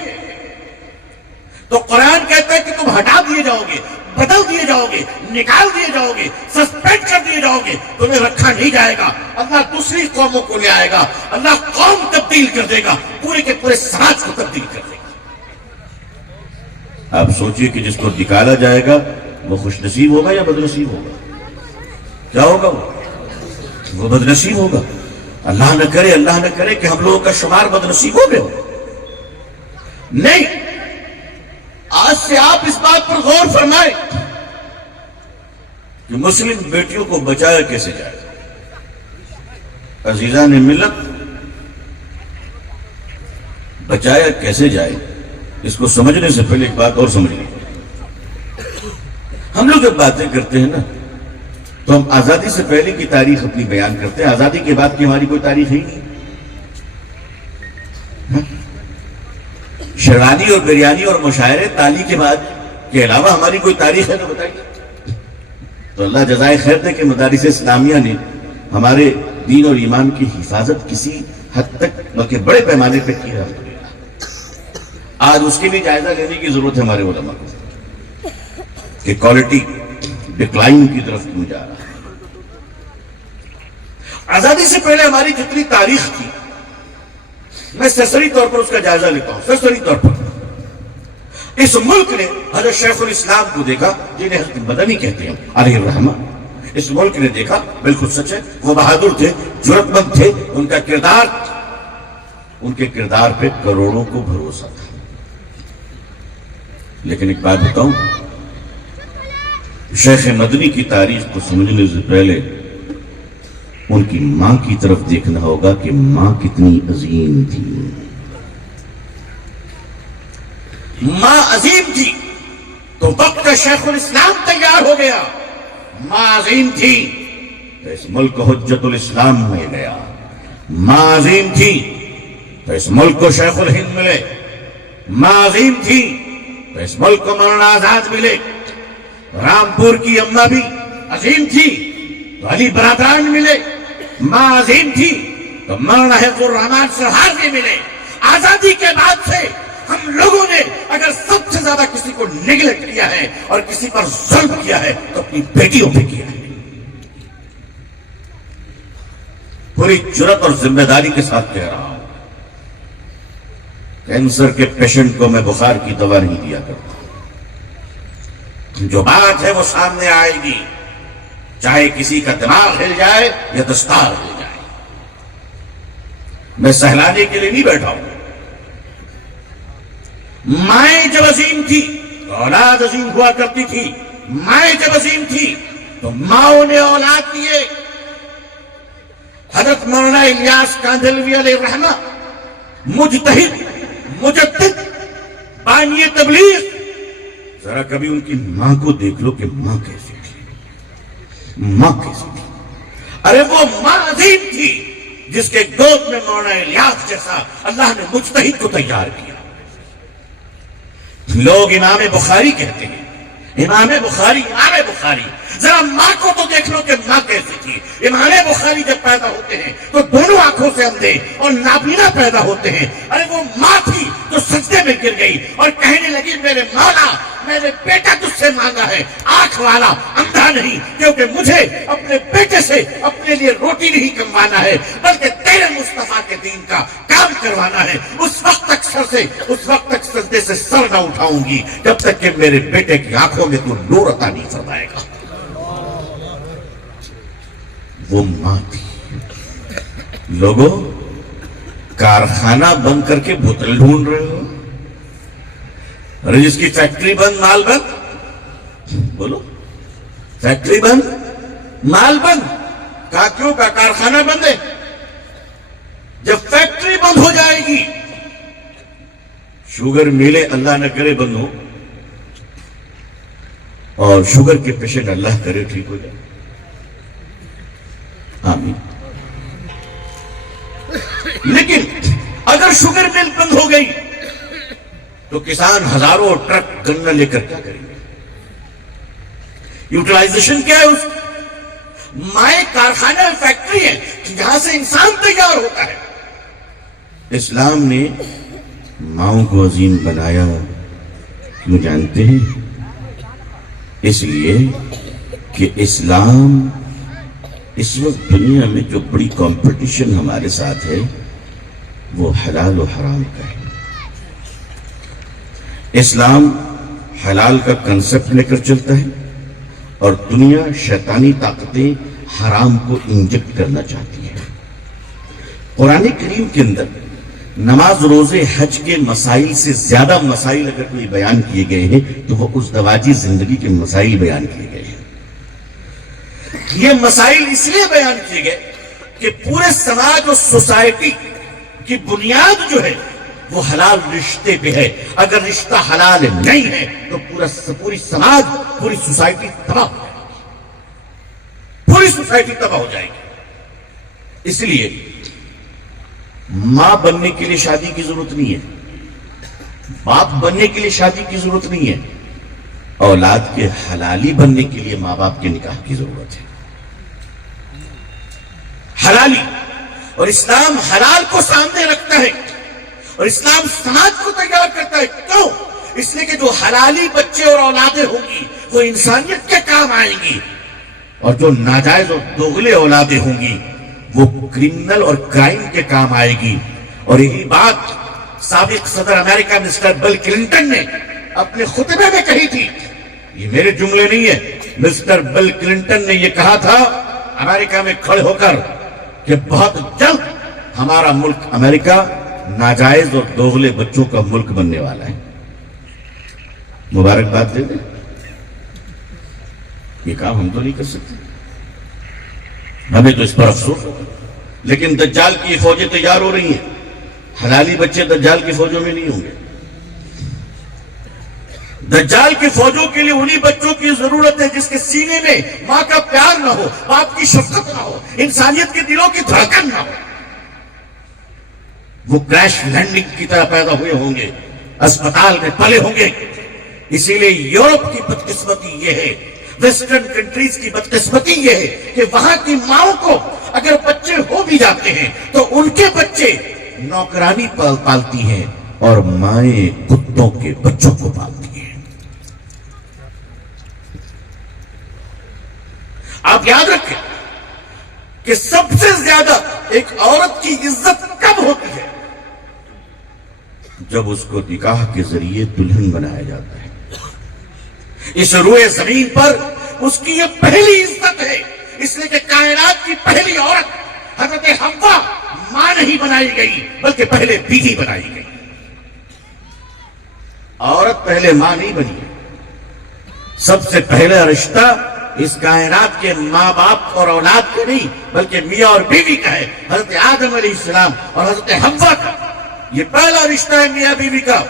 تو قرآن کہتا ہے کہ تم ہٹا دیے جاؤ گے، بدل دیے جاؤ گے، نکال دیے جاؤ گے، سسپینڈ کر دیے جاؤ گے، تمہیں رکھا نہیں جائے گا۔ اللہ دوسری قوموں کو لے آئے گا، اللہ قوم تبدیل کر دے گا، پورے کے پورے سماج کو تبدیل کر دے گا۔ آپ سوچئے کہ جس کو نکالا جائے گا وہ خوش نصیب ہوگا یا بد نصیب ہوگا؟ کیا ہوگا؟ وہ بد نصیب ہوگا۔ اللہ نہ کرے کہ ہم لوگوں کا شمار بد نصیب ہو گئے ہو۔ نہیں، آج سے آپ اس بات پر غور فرمائیں کہ مسلم بیٹیوں کو بچایا کیسے جائے۔ عزیزان ملت، بچایا کیسے جائے، اس کو سمجھنے سے پہلے ایک بات اور سمجھ لیں۔ ہم لوگ جب باتیں کرتے ہیں نا تو ہم آزادی سے پہلے کی تاریخ اپنی بیان کرتے ہیں، آزادی کے بعد کی ہماری کوئی تاریخ ہی نہیں۔ شیروانی اور بریانی اور مشاعرے تالی کے بعد کے علاوہ ہماری کوئی تاریخ ہے تو بتائیے۔ تو اللہ جزائے خیر دے کہ مدارس اسلامیہ نے ہمارے دین اور ایمان کی حفاظت کسی حد تک بلکہ بڑے پیمانے پہ کی ہے۔ آج اس کے بھی جائزہ لینے کی ضرورت ہے ہمارے علماء کو کہ کوالٹی ڈکلائن کی طرف کیوں جا رہا ہے۔ آزادی سے پہلے ہماری جتنی تاریخ تھی میں سرسری طور پر اس کا جائزہ لیتا ہوں۔ سرسری طور پر اس ملک نے حضرت شیخ الاسلام کو دیکھا، جنہیں حضرت مدنی کہتے ہیں علیہ الرحمہ۔ اس ملک نے دیکھا، بالکل سچ ہے، وہ بہادر تھے، جرأت مند تھے، ان کا کردار، ان کے کردار پہ کروڑوں کو بھروسہ تھا۔ لیکن ایک بات بتاؤں، شیخ مدنی کی تاریخ کو سمجھنے سے پہلے ان کی ماں کی طرف دیکھنا ہوگا کہ ماں کتنی عظیم تھی۔ ماں عظیم تھی تو وقت کا شیخ الاسلام تیار ہو گیا۔ ماں عظیم تھی تو اس ملک کو حجت الاسلام مل گیا۔ ماں عظیم تھی تو اس ملک کو شیخ الہند ملے۔ ماں عظیم تھی تو اس ملک کو مولانا آزاد ملے۔ رامپور کی اماں بھی عظیم تھی تو علی برادران ملے۔ ماں عظیم تھی تو مولانا حفظ الرحمان سرحازی ملے۔ آزادی کے بعد سے ہم لوگوں نے اگر سب سے زیادہ کسی کو نیگلیکٹ کیا ہے اور کسی پر ظلم کیا ہے تو اپنی بیٹیوں پہ کیا ہے۔ پوری جرأت اور ذمہ داری کے ساتھ کہہ رہا ہوں، کینسر کے پیشنٹ کو میں بخار کی دوا نہیں دیا کرتا۔ جو بات ہے وہ سامنے آئے گی، چاہے کسی کا دماغ ہل جائے یا دستار ہل جائے۔ میں سہلانے کے لیے نہیں بیٹھا ہوں۔ مائیں جب عظیم تھی تو اولاد عظیم ہوا کرتی تھی۔ مائیں جب عظیم تھی تو ماؤں نے اولاد دیے۔ حضرت مولانا الیاس کاندھلوی علیہ الرحمہ، مجتہد، مجدد، بانی تبلیغ، ذرا کبھی ان کی ماں کو دیکھ لو کہ ماں کیسی تھی، ماں کیسی تھی۔ ارے وہ ماں عظیم تھی جس کے گود میں مولانا الیاس جیسا اللہ نے مجتہد کو تیار کیا۔ لوگ امام بخاری کہتے ہیں، امام بخاری، امام بخاری، ذرا ماں کو تو دیکھ لو کہ ماں کیسی تھی۔ امام بخاری جب پیدا ہوتے ہیں تو دونوں آنکھوں سے اندھے اور نابینا پیدا ہوتے ہیں۔ ارے وہ ماں تھی جو سجدے میں گر گئی اور کہنے لگی، میرے مولا، میں نے بیٹا تجھ سے مانگا ہے، آنکھ والا، اندھا نہیں، کیونکہ مجھے اپنے بیٹے سے اپنے لیے روٹی نہیں کموانا ہے بلکہ تیرے مصطفیٰ کے دین کا کام کروانا ہے۔ اس وقت تک سجدے سے سر نہ اٹھاؤں گی جب تک کہ میرے بیٹے کی آنکھوں میں تو نور عطا نہیں فرمائے گا۔ وہ ماں تھی۔ لوگوں، کارخانہ بند کر کے بوتل ڈھونڈ رہے ہو، ارے جس کی فیکٹری بند، مال بند، بولو، فیکٹری بند، مال بند، کہا کیوں؟ کا کارخانہ بند ہے۔ جب فیکٹری بند ہو جائے گی، شوگر میلے اللہ نہ کرے بند ہو، اور شوگر کے پیشنٹ اللہ کرے ٹھیک ہو جائے، آمین۔ لیکن اگر شوگر مل بند ہو گئی تو کسان ہزاروں ٹرک گنا لے کر کیا کریں گے؟ یوٹیلائزیشن کیا ہے اس کی؟ مائیں کارخانہ فیکٹری ہے جہاں سے انسان تیار ہوتا ہے۔ اسلام نے ماؤں کو عظیم بنایا، کیوں جانتے ہیں؟ اس لیے کہ اسلام اس وقت دنیا میں جو بڑی کمپٹیشن ہمارے ساتھ ہے وہ حلال و حرام کا ہے۔ اسلام حلال کا کنسپٹ لے کر چلتا ہے اور دنیا شیطانی طاقتیں حرام کو انجیکٹ کرنا چاہتی ہے۔ قرآن کریم کے اندر نماز، روزے، حج کے مسائل سے زیادہ مسائل اگر کوئی بیان کیے گئے ہیں تو وہ اس دواجی زندگی کے مسائل بیان کیے گئے ہیں۔ یہ مسائل اس لیے بیان کیے گئے کہ پورے سماج اور سوسائٹی کی بنیاد جو ہے وہ حلال رشتے پہ ہے. اگر رشتہ حلال نہیں ہے تو پوری سماج، پوری سوسائٹی تباہ ہو جائے گی. پوری سوسائٹی تباہ ہو جائے گی. اس لیے ماں بننے کے لیے شادی کی ضرورت نہیں ہے، باپ بننے کے لیے شادی کی ضرورت نہیں ہے. اولاد کے حلالی بننے کے لیے ماں باپ کے نکاح کی ضرورت ہے. حلالی. اور اسلام حلال کو سامنے رکھتا ہے اور اسلام سماج کو تیار کرتا ہے. کیوں؟ اس لیے کہ جو حلالی بچے اور اولادیں ہوں گی وہ انسانیت کے کام آئیں گی، اور جو ناجائز اور دوغلے اولادیں ہوں گی وہ کرمنل اور کرائم کے کام آئے گی. اور یہی بات سابق صدر امریکہ مسٹر بل کلنٹن نے اپنے خطبے میں کہی تھی. یہ میرے جملے نہیں ہے، مسٹر بل کلنٹن نے یہ کہا تھا امریکہ میں کھڑے ہو کر کہ بہت جلد ہمارا ملک امریکہ ناجائز اور دوغلے بچوں کا ملک بننے والا ہے. مبارکباد دے دیں. یہ کام ہم تو نہیں کر سکتے، ہمیں تو اس پر افسوس ہوگا. لیکن دجال کی فوجیں تیار ہو رہی ہیں. حلالی بچے دجال کی فوجوں میں نہیں ہوں گے. دجال کی فوجوں کے لیے انہی بچوں کی ضرورت ہے جس کے سینے میں ماں کا پیار نہ ہو، باپ کی شفقت نہ ہو، انسانیت کے دلوں کی دھڑکن نہ ہو. وہ کریش لینڈنگ کی طرح پیدا ہوئے ہوں گے، اسپتال میں پلے ہوں گے. اسی لیے یورپ کی بدقسمتی یہ ہے، ویسٹرن کنٹریز کی بدقسمتی یہ ہے کہ وہاں کی ماؤں کو اگر بچے ہو بھی جاتے ہیں تو ان کے بچے نوکرانی پالتی ہیں اور مائیں کتوں کے بچوں کو پالتی ہیں. آپ یاد رکھیں کہ سب سے زیادہ ایک عورت کی عزت کب ہوتی ہے؟ جب اس کو نکاح کے ذریعے دلہن بنایا جاتا ہے. اس روئے زمین پر اس کی یہ پہلی عزت ہے. اس لیے کہ کائنات کی پہلی عورت حضرت حوا ماں نہیں بنائی گئی بلکہ پہلے بیوی بنائی گئی. عورت پہلے ماں نہیں بنی. سب سے پہلا رشتہ اس کائنات کے ماں باپ اور اولاد کا نہیں بلکہ میاں اور بیوی کا ہے. حضرت آدم علیہ السلام اور حضرت حوا کا یہ پہلا رشتہ ہے میاں بیوی کا.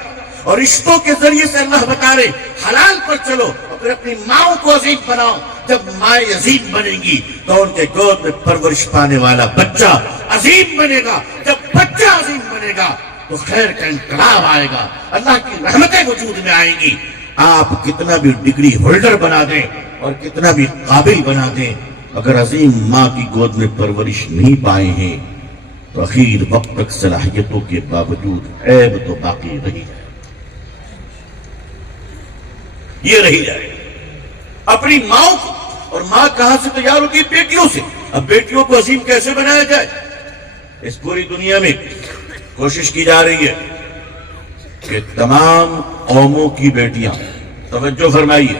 اور رشتوں کے ذریعے سے اللہ بتا رہے حلال پر چلو اور پھر اپنی ماں کو عظیم بناؤ. جب مائیں عظیم بنے گی تو ان کے گود میں پرورش پانے والا بچہ عظیم بنے گا. جب بچہ عظیم بنے گا تو خیر کا انقلاب آئے گا، اللہ کی رحمتیں وجود میں آئیں گی. آپ کتنا بھی ڈگری ہولڈر بنا دیں اور کتنا بھی قابل بنا دیں، اگر عظیم ماں کی گود میں پرورش نہیں پائے ہیں تو اخیر وقت تک صلاحیتوں کے باوجود عیب تو باقی رہی جائے. یہ رہی جائے اپنی ماں کو. اور ماں کہاں سے تیار ہوتی ہے؟ بیٹیوں سے. اب بیٹیوں کو عظیم کیسے بنایا جائے؟ اس پوری دنیا میں کوشش کی جا رہی ہے کہ تمام قوموں کی بیٹیاں، توجہ فرمائیے،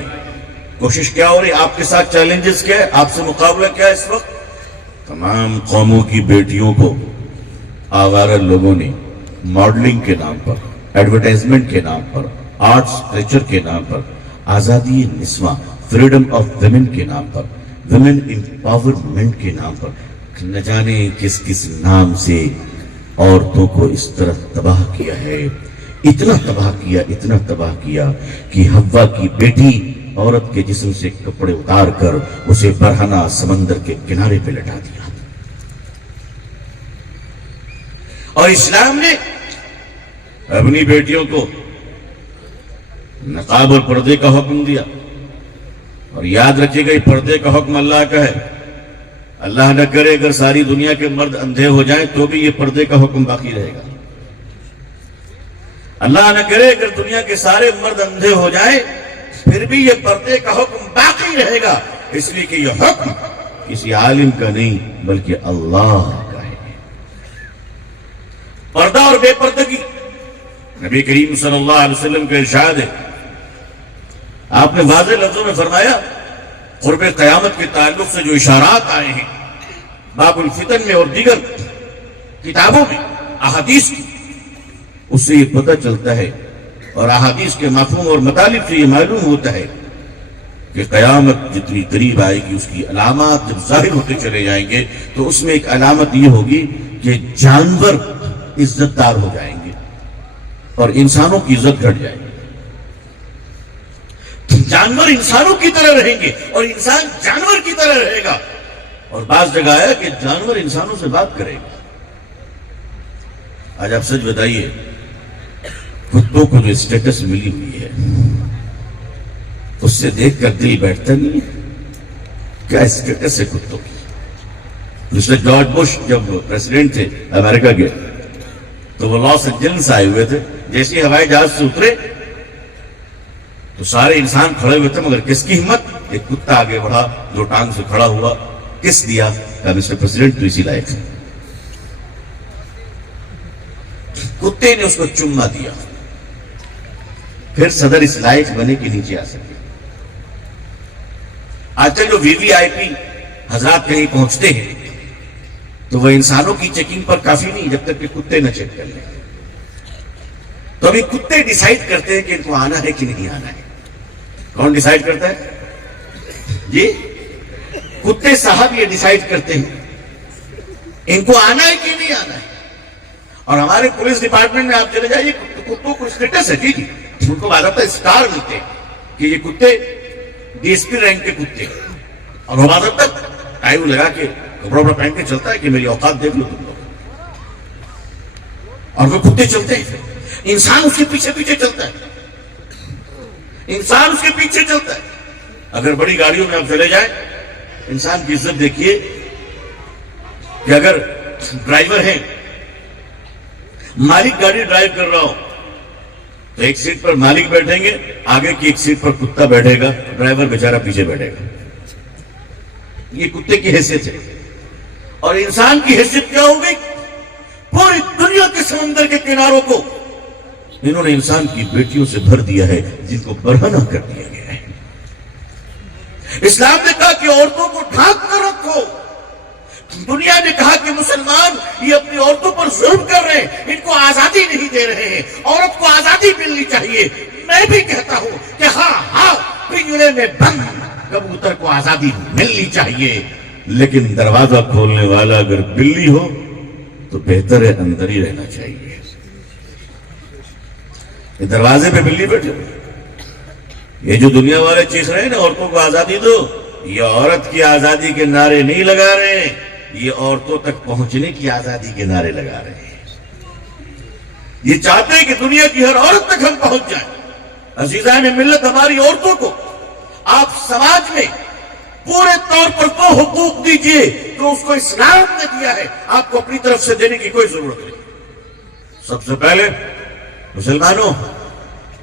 کوشش کیا ہو رہی ہے؟ آپ کے ساتھ چیلنجز کیا ہے؟ آپ سے مقابلہ کیا ہے اس وقت؟ تمام قوموں کی بیٹیوں کو آوارہ لوگوں نے ماڈلنگ کے نام پر، ایڈورٹائزمنٹ کے نام پر، آرٹس کلچر کے نام پر، آزادی نسواں، فریڈم آف ویمن کے نام پر، ویمن امپاورمنٹ کے نام پر، نہ جانے کس کس نام سے عورتوں کو اس طرح تباہ کیا ہے. اتنا تباہ کیا کہ حوا کی بیٹی عورت کے جسم سے کپڑے اتار کر اسے برہنہ سمندر کے کنارے پہ لٹا دیا. اور اسلام نے اپنی بیٹیوں کو نقاب اور پردے کا حکم دیا. اور یاد رکھیے گا یہ پردے کا حکم اللہ کا ہے. اللہ نہ کرے اگر ساری دنیا کے مرد اندھے ہو جائیں تو بھی یہ پردے کا حکم باقی رہے گا. اللہ نہ کرے اگر دنیا کے سارے مرد اندھے ہو جائیں پھر بھی یہ پردے کا حکم باقی رہے گا. اس لیے کہ یہ حکم کسی عالم کا نہیں بلکہ اللہ کا ہے. پردہ اور بے پردگی نبی کریم صلی اللہ علیہ وسلم کا ارشاد ہے. آپ نے واضح لفظوں میں فرمایا قرب قیامت کے تعلق سے جو اشارات آئے ہیں باب الفتن میں اور دیگر کتابوں میں احادیث کی، اس سے یہ پتہ چلتا ہے اور احادیث کے مفہوم اور مطالب سے یہ معلوم ہوتا ہے کہ قیامت جتنی قریب آئے گی اس کی علامات جب ظاہر ہوتے چلے جائیں گے تو اس میں ایک علامت یہ ہوگی کہ جانور عزت دار ہو جائیں گے. اور انسانوں کی عزت گھٹ جائے گی. جانور انسانوں کی طرح رہیں گے اور انسان جانور کی طرح رہے گا. اور بعض جگہ ہے کہ جانور انسانوں سے بات کرے گا. آج آپ سچ بتائیے, کتوں کو جو اسٹیٹس ملی ہوئی ہے اس سے دیکھ کر دل بیٹھتا نہیں ہے. کیا اسٹیٹس ہے کتوں کی. مسٹر جارج بش جب پریزیڈنٹ تھے امریکہ کے, تو وہ لاس اینجلس آئے ہوئے تھے. جیسے ہی ہوائی جہاز سے اترے تو سارے انسان کھڑے ہوئے تھے, مگر کس کی ہمت. ایک کتا آگے بڑھا, دو ٹانگ سے کھڑا ہوا, کس دیا, کہا مسٹر پریزیڈنٹ تو اسی لائق ہے. کتے نے اس کو چما دیا. پھر صدر اس لائق بنے کے نیچے آ سکے. آج کل جو وی وی آئی پی حضرات کہیں پہنچتے ہیں تو وہ انسانوں کی چیکنگ پر کافی نہیں جب تک کہ کتے نہ چیک کر لیں. تو ابھی کتے ڈیسائیڈ کرتے ہیں کہ ان کو آنا ہے کہ نہیں آنا ہے. کون ڈیسائیڈ کرتا ہے جی؟ کتے صاحب یہ ڈیسائیڈ کرتے ہیں ان کو آنا ہے کہ نہیں آنا ہے. اور ہمارے پولیس ڈپارٹمنٹ میں آپ چلے جائیے, کتوں کو اسٹیٹس ہے جی, ان کو باضابطہ اسٹار ملتے ہیں کہ یہ کتے ڈی ایس پی رینک کے کتے, اور وہ باضابطہ ٹائی لگا کے کپڑا وپڑا پہن کے چلتا ہے کہ میری اوقات دیکھ لو تم لوگ. اور وہ کتے چلتے ہیں, انسان اس کے پیچھے پیچھے چلتا ہے. انسان اس کے پیچھے چلتا ہے. اگر بڑی گاڑیوں میں آپ چلے جائیں, انسان کی عزت دیکھیے کہ اگر ڈرائیور ہیں, مالک گاڑی ڈرائیو کر رہا ہو تو ایک سیٹ پر مالک بیٹھیں گے, آگے کی ایک سیٹ پر کتا بیٹھے گا, ڈرائیور بیچارہ پیچھے بیٹھے گا. یہ کتے کی حیثیت ہے. اور انسان کی حیثیت کیا ہو گئی؟ پوری دنیا کے سمندر کے کناروں کو انہوں نے انسان کی بیٹیوں سے بھر دیا ہے, جن کو برہنہ کر دیا گیا ہے. اسلام نے کہا کہ عورتوں کو ڈھانپ کر رکھو. دنیا نے کہا کہ مسلمان یہ اپنی عورتوں پر ظلم کر رہے ہیں, ان کو آزادی نہیں دے رہے ہیں, عورت کو آزادی ملنی چاہیے. میں بھی کہتا ہوں کہ ہاں پنجرے میں بند کبوتر کو آزادی ملنی چاہیے, لیکن دروازہ کھولنے والا اگر بلی ہو تو بہتر ہے اندر ہی رہنا چاہیے. یہ دروازے پہ بلی بیٹھے, یہ جو دنیا والے چیخ رہے ہیں نا عورتوں کو آزادی دو, یہ عورت کی آزادی کے نعرے نہیں لگا رہے ہیں, یہ عورتوں تک پہنچنے کی آزادی کے نعرے لگا رہے ہیں. یہ چاہتے ہیں کہ دنیا کی ہر عورت تک ہم پہنچ جائیں. عزیزان ملت, ہماری عورتوں کو آپ سماج میں پورے طور پر وہ حقوق دیجئے جو اس کو اسلام نے دیا ہے. آپ کو اپنی طرف سے دینے کی کوئی ضرورت نہیں. سب سے پہلے مسلمانوں,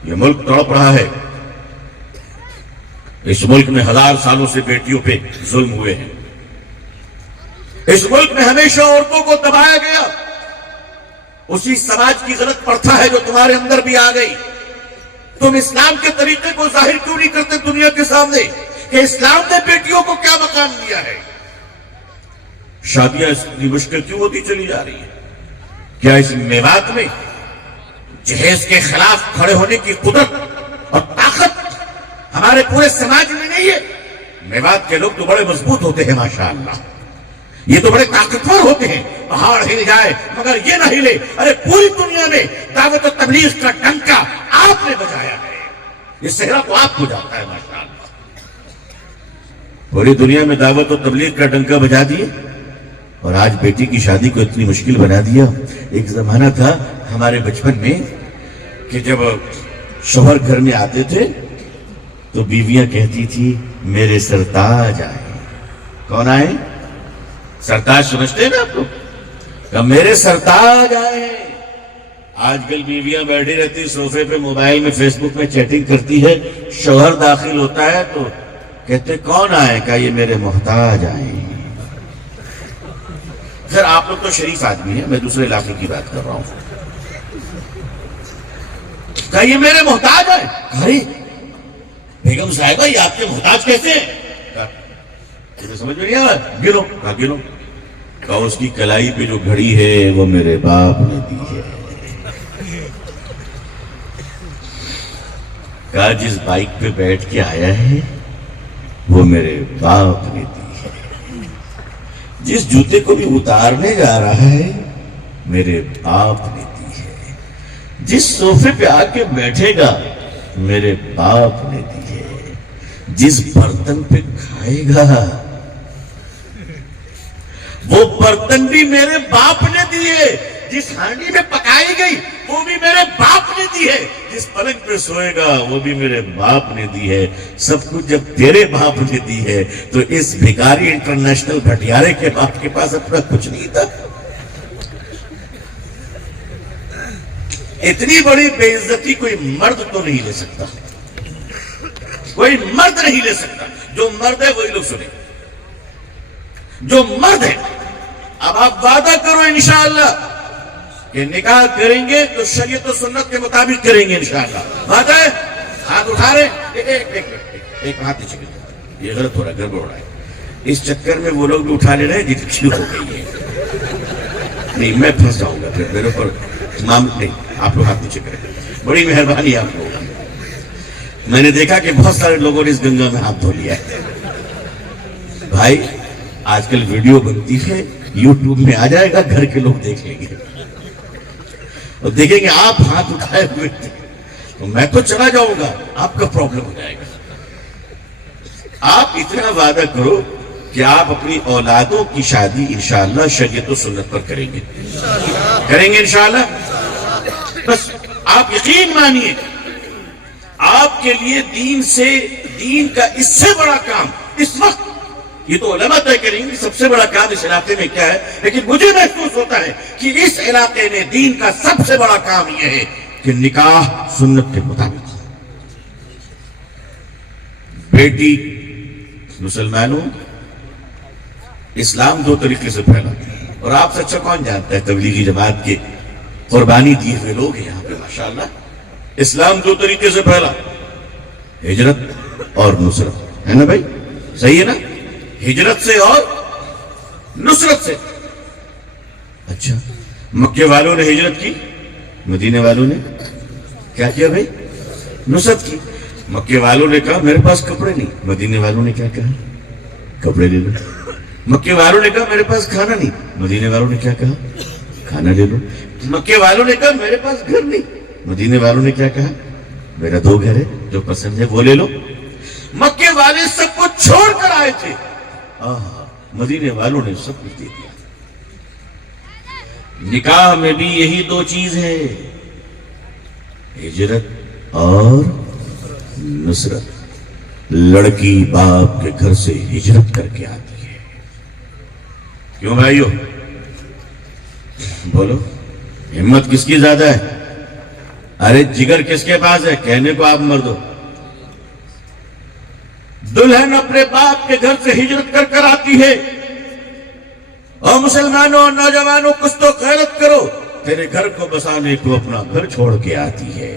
یہ ملک تڑپ رہا ہے. اس ملک میں 1000 سالوں سے بیٹیوں پہ ظلم ہوئے ہیں. اس ملک میں ہمیشہ عورتوں کو دبایا گیا. اسی سماج کی غلط پرتھا ہے جو تمہارے اندر بھی آ گئی. تم اسلام کے طریقے کو ظاہر کیوں نہیں کرتے دنیا کے سامنے کہ اسلام نے بیٹیوں کو کیا مقام دیا ہے؟ شادیاں اتنی مشکل کیوں ہوتی چلی جا رہی ہیں؟ کیا اس میوات میں جہیز کے خلاف کھڑے ہونے کی قدرت اور طاقت ہمارے پورے سماج میں نہیں ہے؟ میوات کے لوگ تو بڑے مضبوط ہوتے ہیں ماشاءاللہ, یہ تو بڑے طاقتور ہوتے ہیں. پہاڑ ہل جائے مگر یہ نہ ہلے. ارے پوری دنیا میں دعوت و تبلیغ کا ڈنکا آپ نے بجایا ہے, یہ صحرا تو آپ کو جاتا ہے ماشاءاللہ. پوری دنیا میں دعوت و تبلیغ کا ڈنکا بجا دیے اور آج بیٹی کی شادی کو اتنی مشکل بنا دیا. ایک زمانہ تھا ہمارے بچپن میں کہ جب شوہر گھر میں آتے تھے تو بیویاں کہتی تھی میرے سرتاج آئے. کون آئے؟ سرتاج سمجھتے ہیں نا آپ لوگ, کہ میرے سرتاج آئے. آج کل بیویاں بیٹھی رہتی صوفے پہ موبائل میں فیس بک میں چیٹنگ کرتی ہے, شوہر داخل ہوتا ہے تو کہتے کون آئے؟ کہا یہ میرے محتاج آئے. پھر آپ لوگ تو شریف آدمی ہیں, میں دوسرے علاقے کی بات کر رہا ہوں. کہا یہ میرے محتاج آئے. ارے بیگم صاحبہ یہ آپ کے محتاج کیسے ہیں؟ تمہیں سمجھ میں نہیں آیا؟ گنو. کہا گنو. کہا اس کی کلائی پہ جو گھڑی ہے وہ میرے باپ نے دی ہے. کہا جس بائک پہ بیٹھ کے آیا ہے وہ میرے باپ نے دی ہے. جس جوتے کو بھی اتارنے جا رہا ہے میرے باپ نے دی ہے. جس صوفے پہ آ کے بیٹھے گا میرے باپ نے دی ہے، جس برتن پہ کھائے گا وہ برتن بھی میرے باپ نے دیے، جس ہانڈی میں پکائی گئی وہ بھی میرے باپ نے دی ہے، جس پلنگ پہ سوئے گا وہ بھی میرے باپ نے دی ہے۔ سب کچھ جب تیرے باپ نے دی ہے تو اس بھکاری انٹرنیشنل بھٹیارے کے باپ کے پاس اپنا کچھ نہیں تھا۔ اتنی بڑی بے عزتی کوئی مرد تو نہیں لے سکتا، کوئی مرد نہیں لے سکتا۔ جو مرد ہے وہی لوگ سنیں، جو مرد ہے۔ اب آپ وعدہ کرو انشاءاللہ کہ نکاح کریں گے تو شریعت و سنت کے مطابق کریں گے انشاءاللہ، وعدہ ہے؟ ہاتھ اٹھا رہے ایک ہاتھ نیچے کر، یہ غلط ہو رہا ہے، گڑبڑ ہو رہا ہے۔ اس چکر میں وہ لوگ بھی اٹھا لے رہے ہیں جن کی ہو گئی ہے۔ نہیں میں پھنس جاؤں گا پھر، میرے اوپر معاملہ نہیں، آپ لوگ ہاتھ نیچے کریں، بڑی مہربانی آپ لوگوں کی۔ میں نے دیکھا کہ بہت سارے لوگوں نے اس گنگا میں ہاتھ دھو لیا ہے۔ بھائی آج کل ویڈیو بنتی ہے، یوٹیوب میں آ جائے گا، گھر کے لوگ دیکھ لیں گے اور دیکھیں گے آپ ہاتھ اٹھائے ہوئے تھے تو میں تو چلا جاؤں گا، آپ کا پرابلم ہو جائے گا۔ آپ اتنا وعدہ کرو کہ آپ اپنی اولادوں کی شادی انشاءاللہ شریعت و سنت پر کریں گے، کریں گے انشاءاللہ۔ بس آپ یقین مانیے، آپ کے لیے دین کا اس سے بڑا کام اس وقت، یہ تو علماء طے کریں گے سب سے بڑا کام اس علاقے میں کیا ہے، لیکن مجھے محسوس ہوتا ہے کہ اس علاقے میں دین کا سب سے بڑا کام یہ ہے کہ نکاح سنت کے مطابق۔ بیٹی مسلمانوں، اسلام دو طریقے سے پھیلا اور آپ سے اچھا کون جانتا ہے، تبلیغی جماعت کے قربانی دیے ہوئے لوگ ہیں یہاں پہ ماشاءاللہ۔ اسلام دو طریقے سے پھیلا، ہجرت اور نصرت، ہے نا بھائی؟ صحیح ہے نا؟ ہجرت سے اور نصرت سے۔ اچھا مکے والوں نے ہجرت کی، مدینے والوں نے کیا کیا بھائی؟ نصرت کی۔ مکے والوں نے کہا میرے پاس کپڑے نہیں، مدینے والوں نے کیا کہا؟ کپڑے لے لو۔ مکے والوں نے کہا میرے پاس کھانا نہیں، مدینے والوں نے کیا کہا؟ کھانا لے لو۔ مکے والوں نے کہا میرے پاس گھر نہیں، مدینے والوں نے کیا کہا؟ میرا 2 گھر ہے، جو پسند ہے وہ لے لو۔ مکے والے سب کو چھوڑ کر آئے تھے، مدینے والوں نے سب کچھ دے دیا۔ نکاح میں بھی یہی 2 چیز ہے، ہجرت اور نصرت۔ لڑکی باپ کے گھر سے ہجرت کر کے آتی ہے، کیوں بھائیو؟ بولو ہمت کس کی زیادہ ہے؟ ارے جگر کس کے پاس ہے؟ کہنے کو آپ مرد ہو۔ دلہن اپنے باپ کے گھر سے ہجرت کر کر آتی ہے، اور مسلمانوں اور نوجوانوں کچھ تو غیرت کرو، تیرے گھر کو بسانے کو اپنا گھر چھوڑ کے آتی ہے۔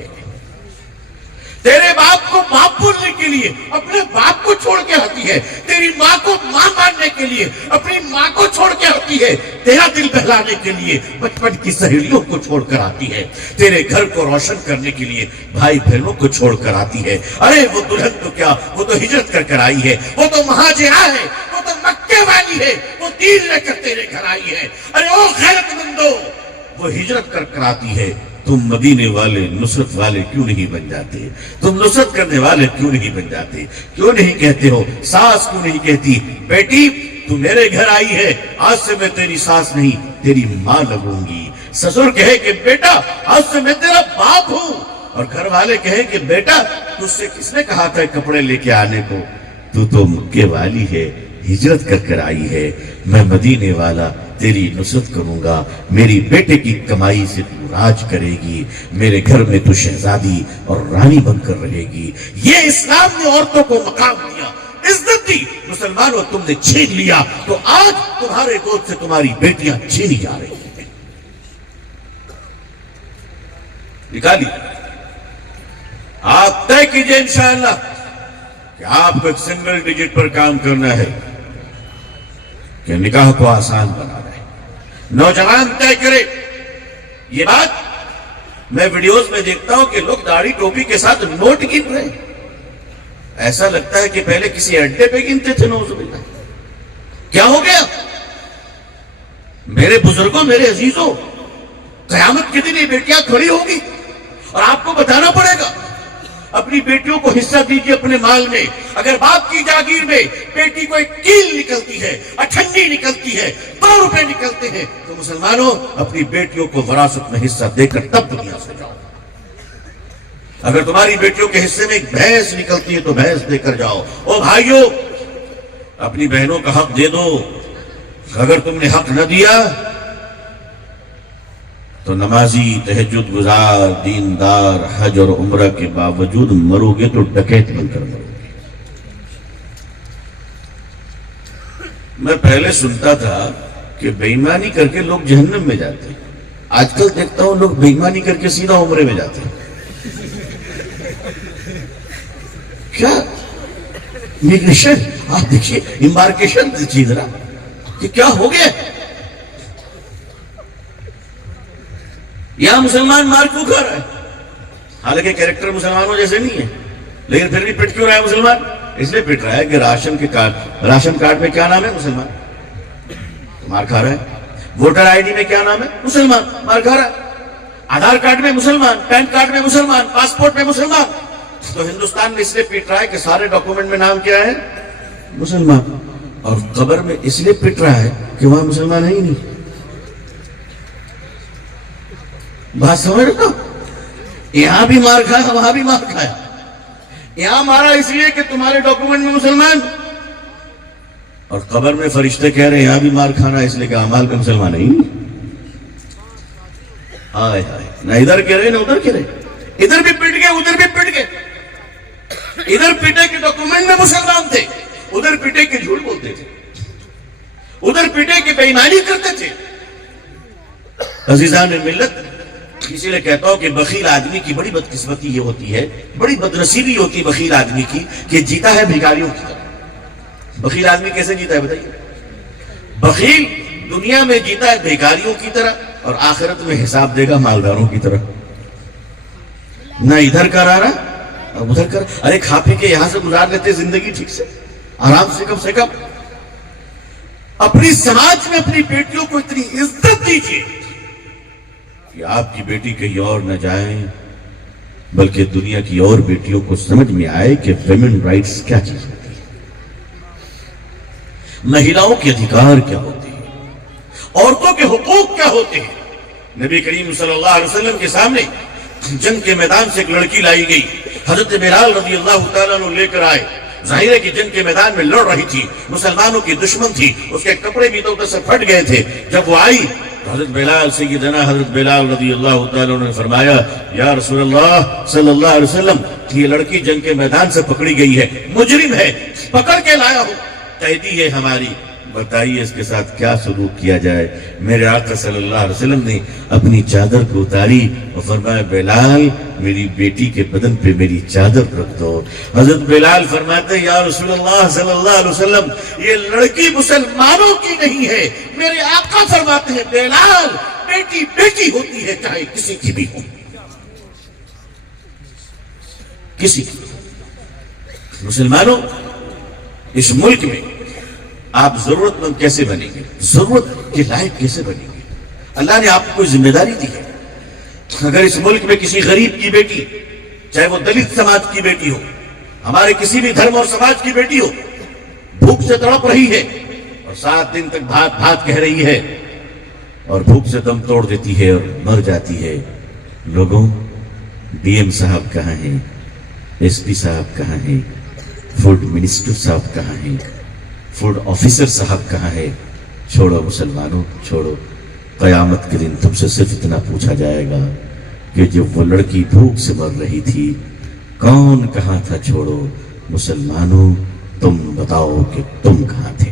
تیرے باپ کو باپ بولنے کے لیے اپنے باپ کو چھوڑ کے آتی ہے، تیری ماں کو ماں ماننے کے لیے اپنی ماں کو چھوڑ کے آتی ہے، تیرا دل بہلانے کے لیے بچپن کی سہیلیوں کو چھوڑ کر آتی ہے، تیرے گھر کو روشن کرنے کے لیے بھائی بہنوں کو چھوڑ کر آتی ہے۔ ارے وہ دلہن تو کیا، وہ تو ہجرت کر کر آئی ہے، وہ تو مہاجرہ ہے، وہ تو مکے والی ہے، وہ دین لے کر تیرے گھر آئی ہے۔ ارے او غیرت مندو، وہ ہجرت کر کر آتی ہے، تم مدینے والے نصرت والے کیوں نہیں بن جاتے؟ تم نصرت کرنے والے کیوں نہیں بن جاتے؟ کیوں نہیں کہتے ہو؟ ساس کیوں نہیں کہتی بیٹی تو میرے گھر آئی ہے، آج سے میں تیری ساس نہیں تیری ماں لگوں گی۔ سسر کہے کہ بیٹا آج سے میں تیرا باپ ہوں، اور گھر والے کہے کہ بیٹا تجھ سے کس نے کہا تھا کپڑے لے کے آنے کو؟ تو مکے والی ہے، ہجرت کر کر آئی ہے، میں مدینے والا تیری نصرت کروں گا، میری بیٹے کی کمائی سے تو راج کرے گی، میرے گھر میں تو شہزادی اور رانی بن کر رہے گی۔ یہ اسلام نے عورتوں کو مقام دیا، عزت دی۔ مسلمانوں تم نے چھین لیا تو آج تمہارے گود سے تمہاری بیٹیاں چھینی جا رہی ہیں۔ نکالی آپ طے کیجئے انشاءاللہ کہ آپ کو ایک سنگل ڈیجٹ پر کام کرنا ہے کہ نکاح کو آسان بنا رہے۔ نوجوان طے کرے یہ بات۔ میں ویڈیوز میں دیکھتا ہوں کہ لوگ داڑھی ٹوپی کے ساتھ نوٹ گن رہے ہیں، ایسا لگتا ہے کہ پہلے کسی اڈے پہ گنتے تھے۔ نعوذ باللہ، کیا ہو گیا؟ میرے بزرگوں، میرے عزیزوں، قیامت کے دن یہ بیٹیاں کھڑی ہوگی اور آپ کو بتانا پڑے گا. اپنی بیٹیوں کو حصہ دیجیے اپنے مال میں. اگر باپ کی جاگیر میں بیٹی کو ایک کیل نکلتی ہے، اٹھنی نکلتی ہے، 2 روپے نکلتے ہیں، تو مسلمانوں اپنی بیٹیوں کو وراثت میں حصہ دے کر تب دنیا سے جاؤ. اگر تمہاری بیٹیوں کے حصے میں ایک بھینس نکلتی ہے تو بھینس دے کر جاؤ. او بھائیو، اپنی بہنوں کا حق دے دو. اگر تم نے حق نہ دیا تو نمازی، تہجد گزار، دیندار، حج اور عمرہ کے باوجود مرو گے تو ڈکیت بن کر مرو گے. میں پہلے سنتا تھا کہ بے ایمانی کر کے لوگ جہنم میں جاتے ہیں. آج کل دیکھتا ہوں لوگ بے ایمانی کر کے سیدھا عمرے میں جاتے ہیں. کیا امیگریشن، آپ دیکھیے امبارکیشن چیز رہا کہ کیا ہو گیا. یہاں مسلمان مار کیوں کھا رہا ہے؟ حالانکہ کیریکٹر مسلمانوں جیسے نہیں ہے، لیکن پھر بھی پٹ کیوں رہا ہے مسلمان؟ اس لیے پٹ رہا ہے کہ راشن کارڈ میں کیا نام ہے؟ مسلمان. مار کھا رہا ہے. ووٹر آئی ڈی میں کیا نام ہے؟ مسلمان. مار کھا رہا ہے. آدھار کارڈ میں مسلمان، پین کارڈ میں مسلمان، پاسپورٹ میں مسلمان. تو ہندوستان میں اس لیے پٹ رہا ہے کہ سارے ڈاکومنٹ میں نام کیا ہے؟ مسلمان. اور قبر میں اس لیے پٹ رہا ہے کہ وہاں مسلمان ہے ہی نہیں. بات سمجھ رہے ہو؟ یہاں بھی مار کھایا، وہاں بھی مار کھایا. یہاں مارا اس لیے کہ تمہارے ڈاکومنٹ میں مسلمان، اور قبر میں فرشتے کہہ رہے ہیں یہاں بھی مار کھانا اس لیے کہ اعمال کا مسلمان ہے ہی نہیں. آئے ہائے، نہ ادھر کہہ رہے نہ ادھر کہہ رہے. ادھر بھی پٹ گئے ادھر بھی پٹ گئے. ادھر پٹے کے ڈاکومنٹ میں مسلمان تھے، ادھر پٹے کے جھوٹ بولتے تھے، ادھر پٹے کے بے ایمانی کرتے تھے. عزیزان ملت، اسی لیے کہتا ہوں کہ بخیل آدمی کی بڑی بدقسمتی یہ ہوتی ہے، بڑی بدنصیبی ہوتی ہے بخیل آدمی کی کہ جیتا ہے بھکاریوں کی طرح. بخیل آدمی کیسے جیتا ہے بتائیے؟ بخیل دنیا میں جیتا ہے بھکاریوں کی طرح، اور آخرت میں حساب دے گا مالداروں کی طرح. نہ ادھر کر آ رہا اور ادھر کر. ارے کھا پی کے یہاں سے گزار لیتے زندگی ٹھیک سے، آرام سے کم سے کم. اپنی سماج میں اپنی بیٹیوں کو اتنی عزت دیجیے کہ آپ کی بیٹی کہیں اور نہ جائیں، بلکہ دنیا کی اور بیٹیوں کو سمجھ میں آئے کہ ویمن رائٹس کیا چیز ہوتی ہے، مہیلاؤں کے ادھیکار کیا ہوتے ہیں، عورتوں کے حقوق کیا ہوتے ہیں. نبی کریم صلی اللہ علیہ وسلم کے سامنے جنگ کے میدان سے ایک لڑکی لائی گئی. حضرت بلال رضی اللہ تعالیٰ عنہ لے کر آئے. ظاہر ہے کہ جنگ کے میدان میں لڑ رہی تھی، مسلمانوں کی دشمن تھی، اس کے کپڑے بھی تو ادھر سے پھٹ گئے تھے. جب وہ آئی تو حضرت بلال سیدنا حضرت بلال رضی اللہ تعالیٰ عنہ نے فرمایا، یا رسول اللہ صلی اللہ علیہ وسلم، یہ لڑکی جنگ کے میدان سے پکڑی گئی ہے، مجرم ہے، پکڑ کے لایا ہوں، قیدی ہے ہماری، بتائیے اس کے ساتھ کیا سلوک کیا جائے. میرے آقا صلی اللہ علیہ وسلم نے اپنی چادر کو اتاری اور فرمایا، بلال میری بیٹی کے بدن پہ میری چادر رکھ دو. حضرت بلال فرماتے، یا رسول اللہ صلی اللہ علیہ وسلم، یہ لڑکی مسلمانوں کی نہیں ہے. میرے آقا فرماتے ہیں، بلال بیٹی بیٹی ہوتی ہے چاہے کسی کی بھی ہو، کسی کی. مسلمانوں، اس ملک میں آپ ضرورت مند کیسے بنیں گے، ضرورت کے لائق کیسے بنیں گے؟ اللہ نے آپ کو کوئی ذمہ داری دی ہے. اگر اس ملک میں کسی غریب کی بیٹی، چاہے وہ دلت سماج کی بیٹی ہو، ہمارے کسی بھی دھرم اور سماج کی بیٹی ہو، بھوک سے تڑپ رہی ہے اور 7 دن تک بھات بھات کہہ رہی ہے اور بھوک سے دم توڑ دیتی ہے اور مر جاتی ہے، لوگوں، ڈی ایم صاحب کہاں ہیں؟ ایس پی صاحب کہاں ہیں؟ فوڈ منسٹر صاحب کہاں ہیں؟ فوڈ آفیسر صاحب کہاں ہے؟ چھوڑو مسلمانوں، چھوڑو. قیامت کے دن تم سے صرف اتنا پوچھا جائے گا کہ جب وہ لڑکی بھوک سے مر رہی تھی کون کہاں تھا؟ چھوڑو مسلمانوں، تم بتاؤ کہ تم کہاں تھے،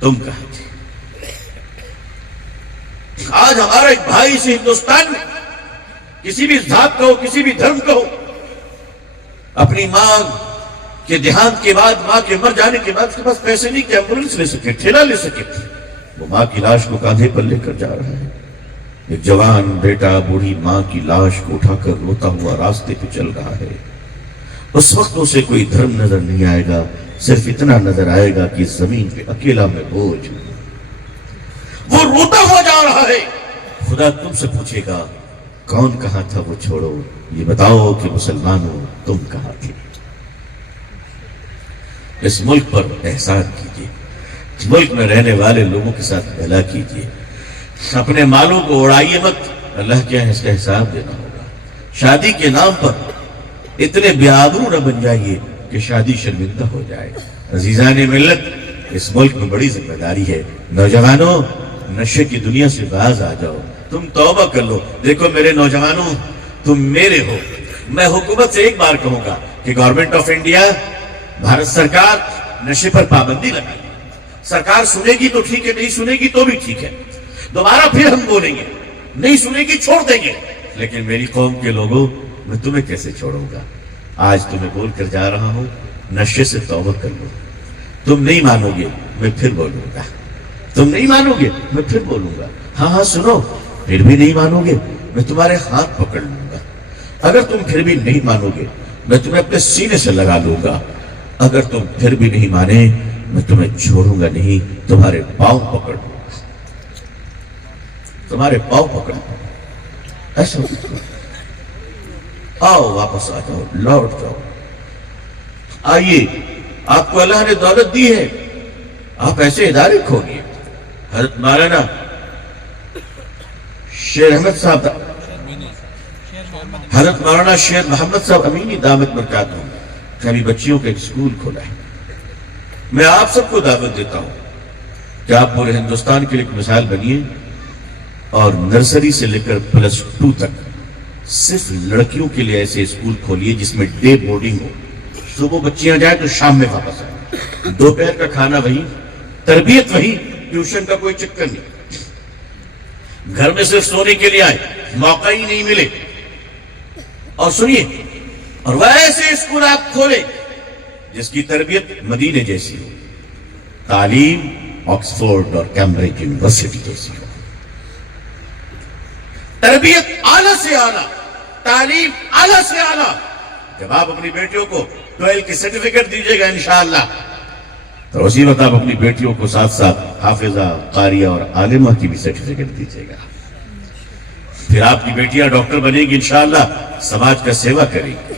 تم کہاں تھے. آج ہمارا ایک بھائی اس ہندوستان میں، کسی بھی ذات کا ہو، کسی بھی دھرم کا ہو، اپنی ماں کہ دیہانت کے بعد، ماں کے مر جانے کے بعد اس کے پاس پیسے نہیں کہ ایمبولینس لے سکے، ٹھیلا لے سکے، وہ ماں کی لاش کو کاندھے پر لے کر جا رہا ہے. ایک جوان بیٹا بوڑھی ماں کی لاش کو اٹھا کر روتا ہوا راستے پہ چل رہا ہے. اس وقت اسے کوئی دھرم نظر نہیں آئے گا، صرف اتنا نظر آئے گا کہ زمین پہ اکیلا میں بوجھ، وہ روتا ہوا جا رہا ہے. خدا تم سے پوچھے گا کون کہاں تھا وہ چھوڑو، یہ بتاؤ کہ مسلمانوں تم کہاں تھے؟ اس ملک پر احسان کیجیے، اس ملک میں رہنے والے لوگوں کے ساتھ بھلا کیجیے، اپنے مالوں کو اڑائیے مت، اللہ کیا ہے اس کا حساب دینا ہوگا۔ شادی کے نام پر اتنے بے آبرو نہ بن جائیے کہ شادی شرمندہ ہو جائے۔ عزیزان ملت، اس ملک میں بڑی ذمہ داری ہے۔ نوجوانوں، نشے کی دنیا سے باز آ جاؤ، تم توبہ کر لو۔ دیکھو میرے نوجوانوں، تم میرے ہو، میں حکومت سے ایک بار کہوں گا کہ گورنمنٹ آف انڈیا، بھارت سرکار نشے پر پابندی لگائے۔ سرکار سنے گی تو ٹھیک ہے، نہیں سنے گی تو بھی ٹھیک ہے، دوبارہ پھر ہم بولیں گے، نہیں سنے گی چھوڑ دیں گے، لیکن میری قوم کے لوگوں، میں تمہیں کیسے چھوڑوں گا؟ آج تمہیں بول کر جا رہا ہوں، نشے سے توبہ کر لو۔ تم نہیں مانو گے، میں پھر بولوں گا، تم نہیں مانو گے، میں پھر بولوں گا۔ ہاں سنو، پھر بھی نہیں مانو گے، میں تمہارے ہاتھ پکڑ لوں گا۔ اگر تم پھر بھی نہیں مانو گے، میں تمہیں اپنے سینے سے لگا لوں گا۔ اگر تم پھر بھی نہیں مانے، میں تمہیں چھوڑوں گا نہیں، تمہارے پاؤں پکڑ لوں گا، تمہارے پاؤں پکڑ لوں گا۔ ایسا آؤ، واپس آ جاؤ، لوٹ جاؤ۔ آئیے، آپ کو اللہ نے دولت دی ہے، آپ ایسے ادارے کھولیے۔ حضرت مولانا شیر احمد صاحب، حضرت مولانا شیر محمد صاحب امینی دامت برکاتہ نے ابھی بچیوں کا ایک اسکول کھولا ہے۔ میں آپ سب کو دعوت دیتا ہوں کہ آپ پورے ہندوستان کے لیے ایک مثال بنیے، اور نرسری سے لے کر +2 تک صرف لڑکیوں کے لیے ایسے اسکول کھولیے جس میں ڈے بورڈنگ ہو، صبح بچیاں جائیں تو شام میں واپس آئیں، دوپہر کا کھانا وہی، تربیت وہی، ٹیوشن کا کوئی چکر نہیں، گھر میں صرف سونے کے لیے آئے، موقع ہی نہیں ملے۔ اور سنیے، اور ویسے اسکول آپ کھولے جس کی تربیت مدینے جیسی ہو، تعلیم آکسفورڈ اور کیمبرج یونیورسٹی جیسی ہو، تربیت اعلیٰ سے اعلیٰ، تعلیم اعلیٰ سے اعلیٰ۔ جب آپ اپنی بیٹیوں کو 12 کی سرٹیفکیٹ دیجیے گا انشاءاللہ، تو اسی وقت آپ اپنی بیٹیوں کو ساتھ ساتھ حافظہ، قاریہ اور عالمہ کی بھی سرٹیفکیٹ دیجیے گا۔ پھر آپ کی بیٹیاں ڈاکٹر بنے گی انشاءاللہ، سماج کا سیوا کریں گی،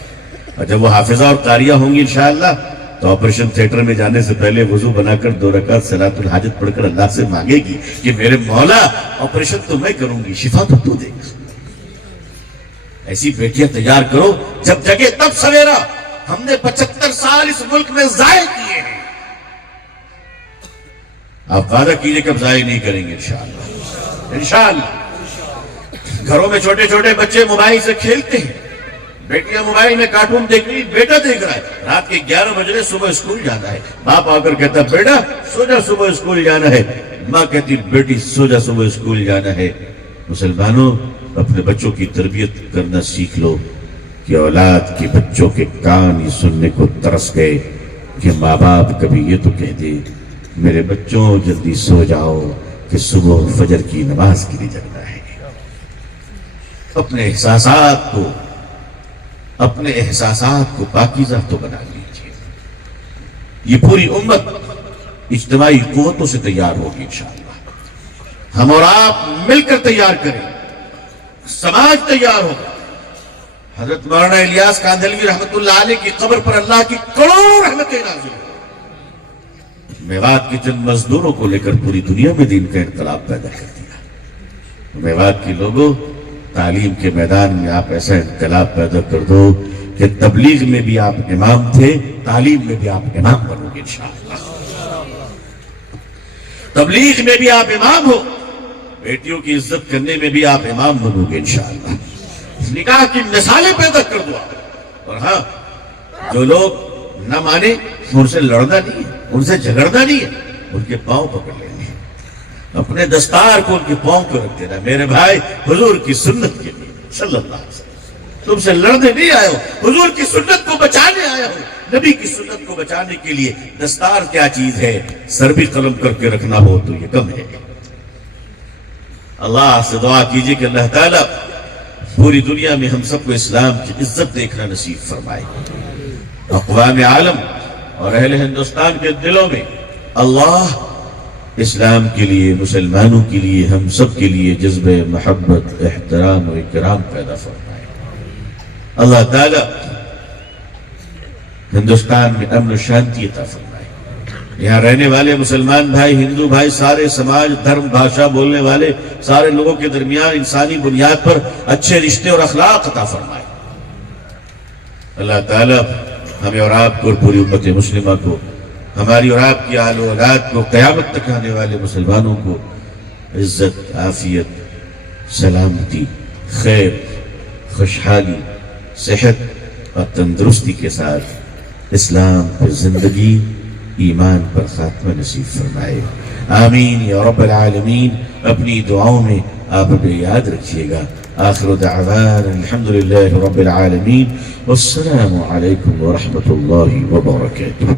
اور جب وہ حافظہ اور قاریہ ہوں گی انشاءاللہ، تو آپریشن تھیٹر میں جانے سے پہلے وضو بنا کر 2 رکعت صلاۃ الحاجت پڑھ کر اللہ سے مانگے گی کہ میرے مولا، آپریشن تو میں کروں گی، شفا تو تو دے گا۔ ایسی بیٹیاں تیار کرو، جب جگے تب سویرا۔ ہم نے 75 سال اس ملک میں ضائع کیے ہیں، آپ وعدہ کیجئے کب ضائع نہیں کریں گے انشاءاللہ، انشاءاللہ۔ گھروں میں چھوٹے چھوٹے بچے موبائل سے کھیلتے ہیں، بیٹیاں موبائل میں کارٹون دیکھ رہی، بیٹا دیکھ رہا ہے، رات کے 11 بجے صبح اسکول جانا ہے، باپ آ کر کہتا بیٹا سو جا، صبح اسکول جانا ہے، ماں کہتی بیٹی سو جا، صبح اسکول جانا ہے۔ مسلمانوں، اپنے بچوں کی تربیت کرنا سیکھ لو کہ اولاد کے بچوں کے کان یہ سننے کو ترس گئے کہ ماں باپ کبھی یہ تو کہہ دے میرے بچوں جلدی سو جاؤ کہ صبح فجر کی نماز کے لیے جگنا ہے۔ اپنے احساسات کو پاکیزہ تو بنا لیجیے۔ یہ پوری امت اجتماعی قوتوں سے تیار ہوگی انشاءاللہ، ہم اور آپ مل کر تیار کریں، سماج تیار ہوگا۔ حضرت مولانا الیاس کاندھلوی رحمت اللہ علیہ کی قبر پر اللہ کی کروڑوں رحمتیں نازل ہوئی۔ میوات کے چند مزدوروں کو لے کر پوری دنیا میں دین کا انقلاب پیدا کر دیا۔ میوات کے لوگوں، تعلیم کے میدان میں آپ ایسا انقلاب پیدا کر دو کہ تبلیغ میں بھی آپ امام تھے، تعلیم میں بھی آپ امام بنو گے انشاءاللہ۔ تبلیغ میں بھی آپ امام ہو، بیٹیوں کی عزت کرنے میں بھی آپ امام بنو گے انشاءاللہ۔ نکاح کی مثالیں پیدا کر دو۔ اور ہاں، جو لوگ نہ مانے ان سے لڑنا نہیں ہے، ان سے جھگڑنا نہیں ہے، ان کے پاؤں پکڑ لینے، اپنے دستار کو ان کے پاؤں کو رکھ دینا۔ میرے بھائی، حضور کی سنت کے لیے صلی اللہ علیہ وسلم، تم سے لڑنے نہیں آئے ہو، حضور کی سنت کو بچانے آئے ہو۔ نبی کی سنت کو بچانے کے لیے دستار کیا چیز ہے، سر بھی قلم کر کے رکھنا ہو تو یہ کم ہے۔ اللہ سے دعا کیجئے کہ اللہ تعالیٰ پوری دنیا میں ہم سب کو اسلام کی عزت دیکھنا نصیب فرمائے، اقوام عالم اور اہل ہندوستان کے دلوں میں اللہ اسلام کے لیے، مسلمانوں کے لیے، ہم سب کے لیے جذبہ محبت، احترام و اکرام پیدا فرمائے۔ اللہ تعالی ہندوستان میں امن و شانتی عطا فرمائے۔ یہاں رہنے والے مسلمان بھائی، ہندو بھائی، سارے سماج، دھرم، بھاشا بولنے والے سارے لوگوں کے درمیان انسانی بنیاد پر اچھے رشتے اور اخلاق عطا فرمائے۔ اللہ تعالیٰ ہمیں اور آپ کو اور پوری امت مسلمہ کو، ہماری اور آپ کی آل و اولاد کو، قیامت تک آنے والے مسلمانوں کو عزت، عافیت، سلامتی، خیر، خوشحالی، صحت اور تندرستی کے ساتھ اسلام پر زندگی، ایمان پر خاتمہ نصیب فرمائے۔ آمین یا رب العالمین۔ اپنی دعاؤں میں آپ ہمیں یاد رکھیے گا۔ آخر دعوانا الحمدللہ رب العالمین، والسلام علیکم ورحمۃ اللہ وبرکاتہ۔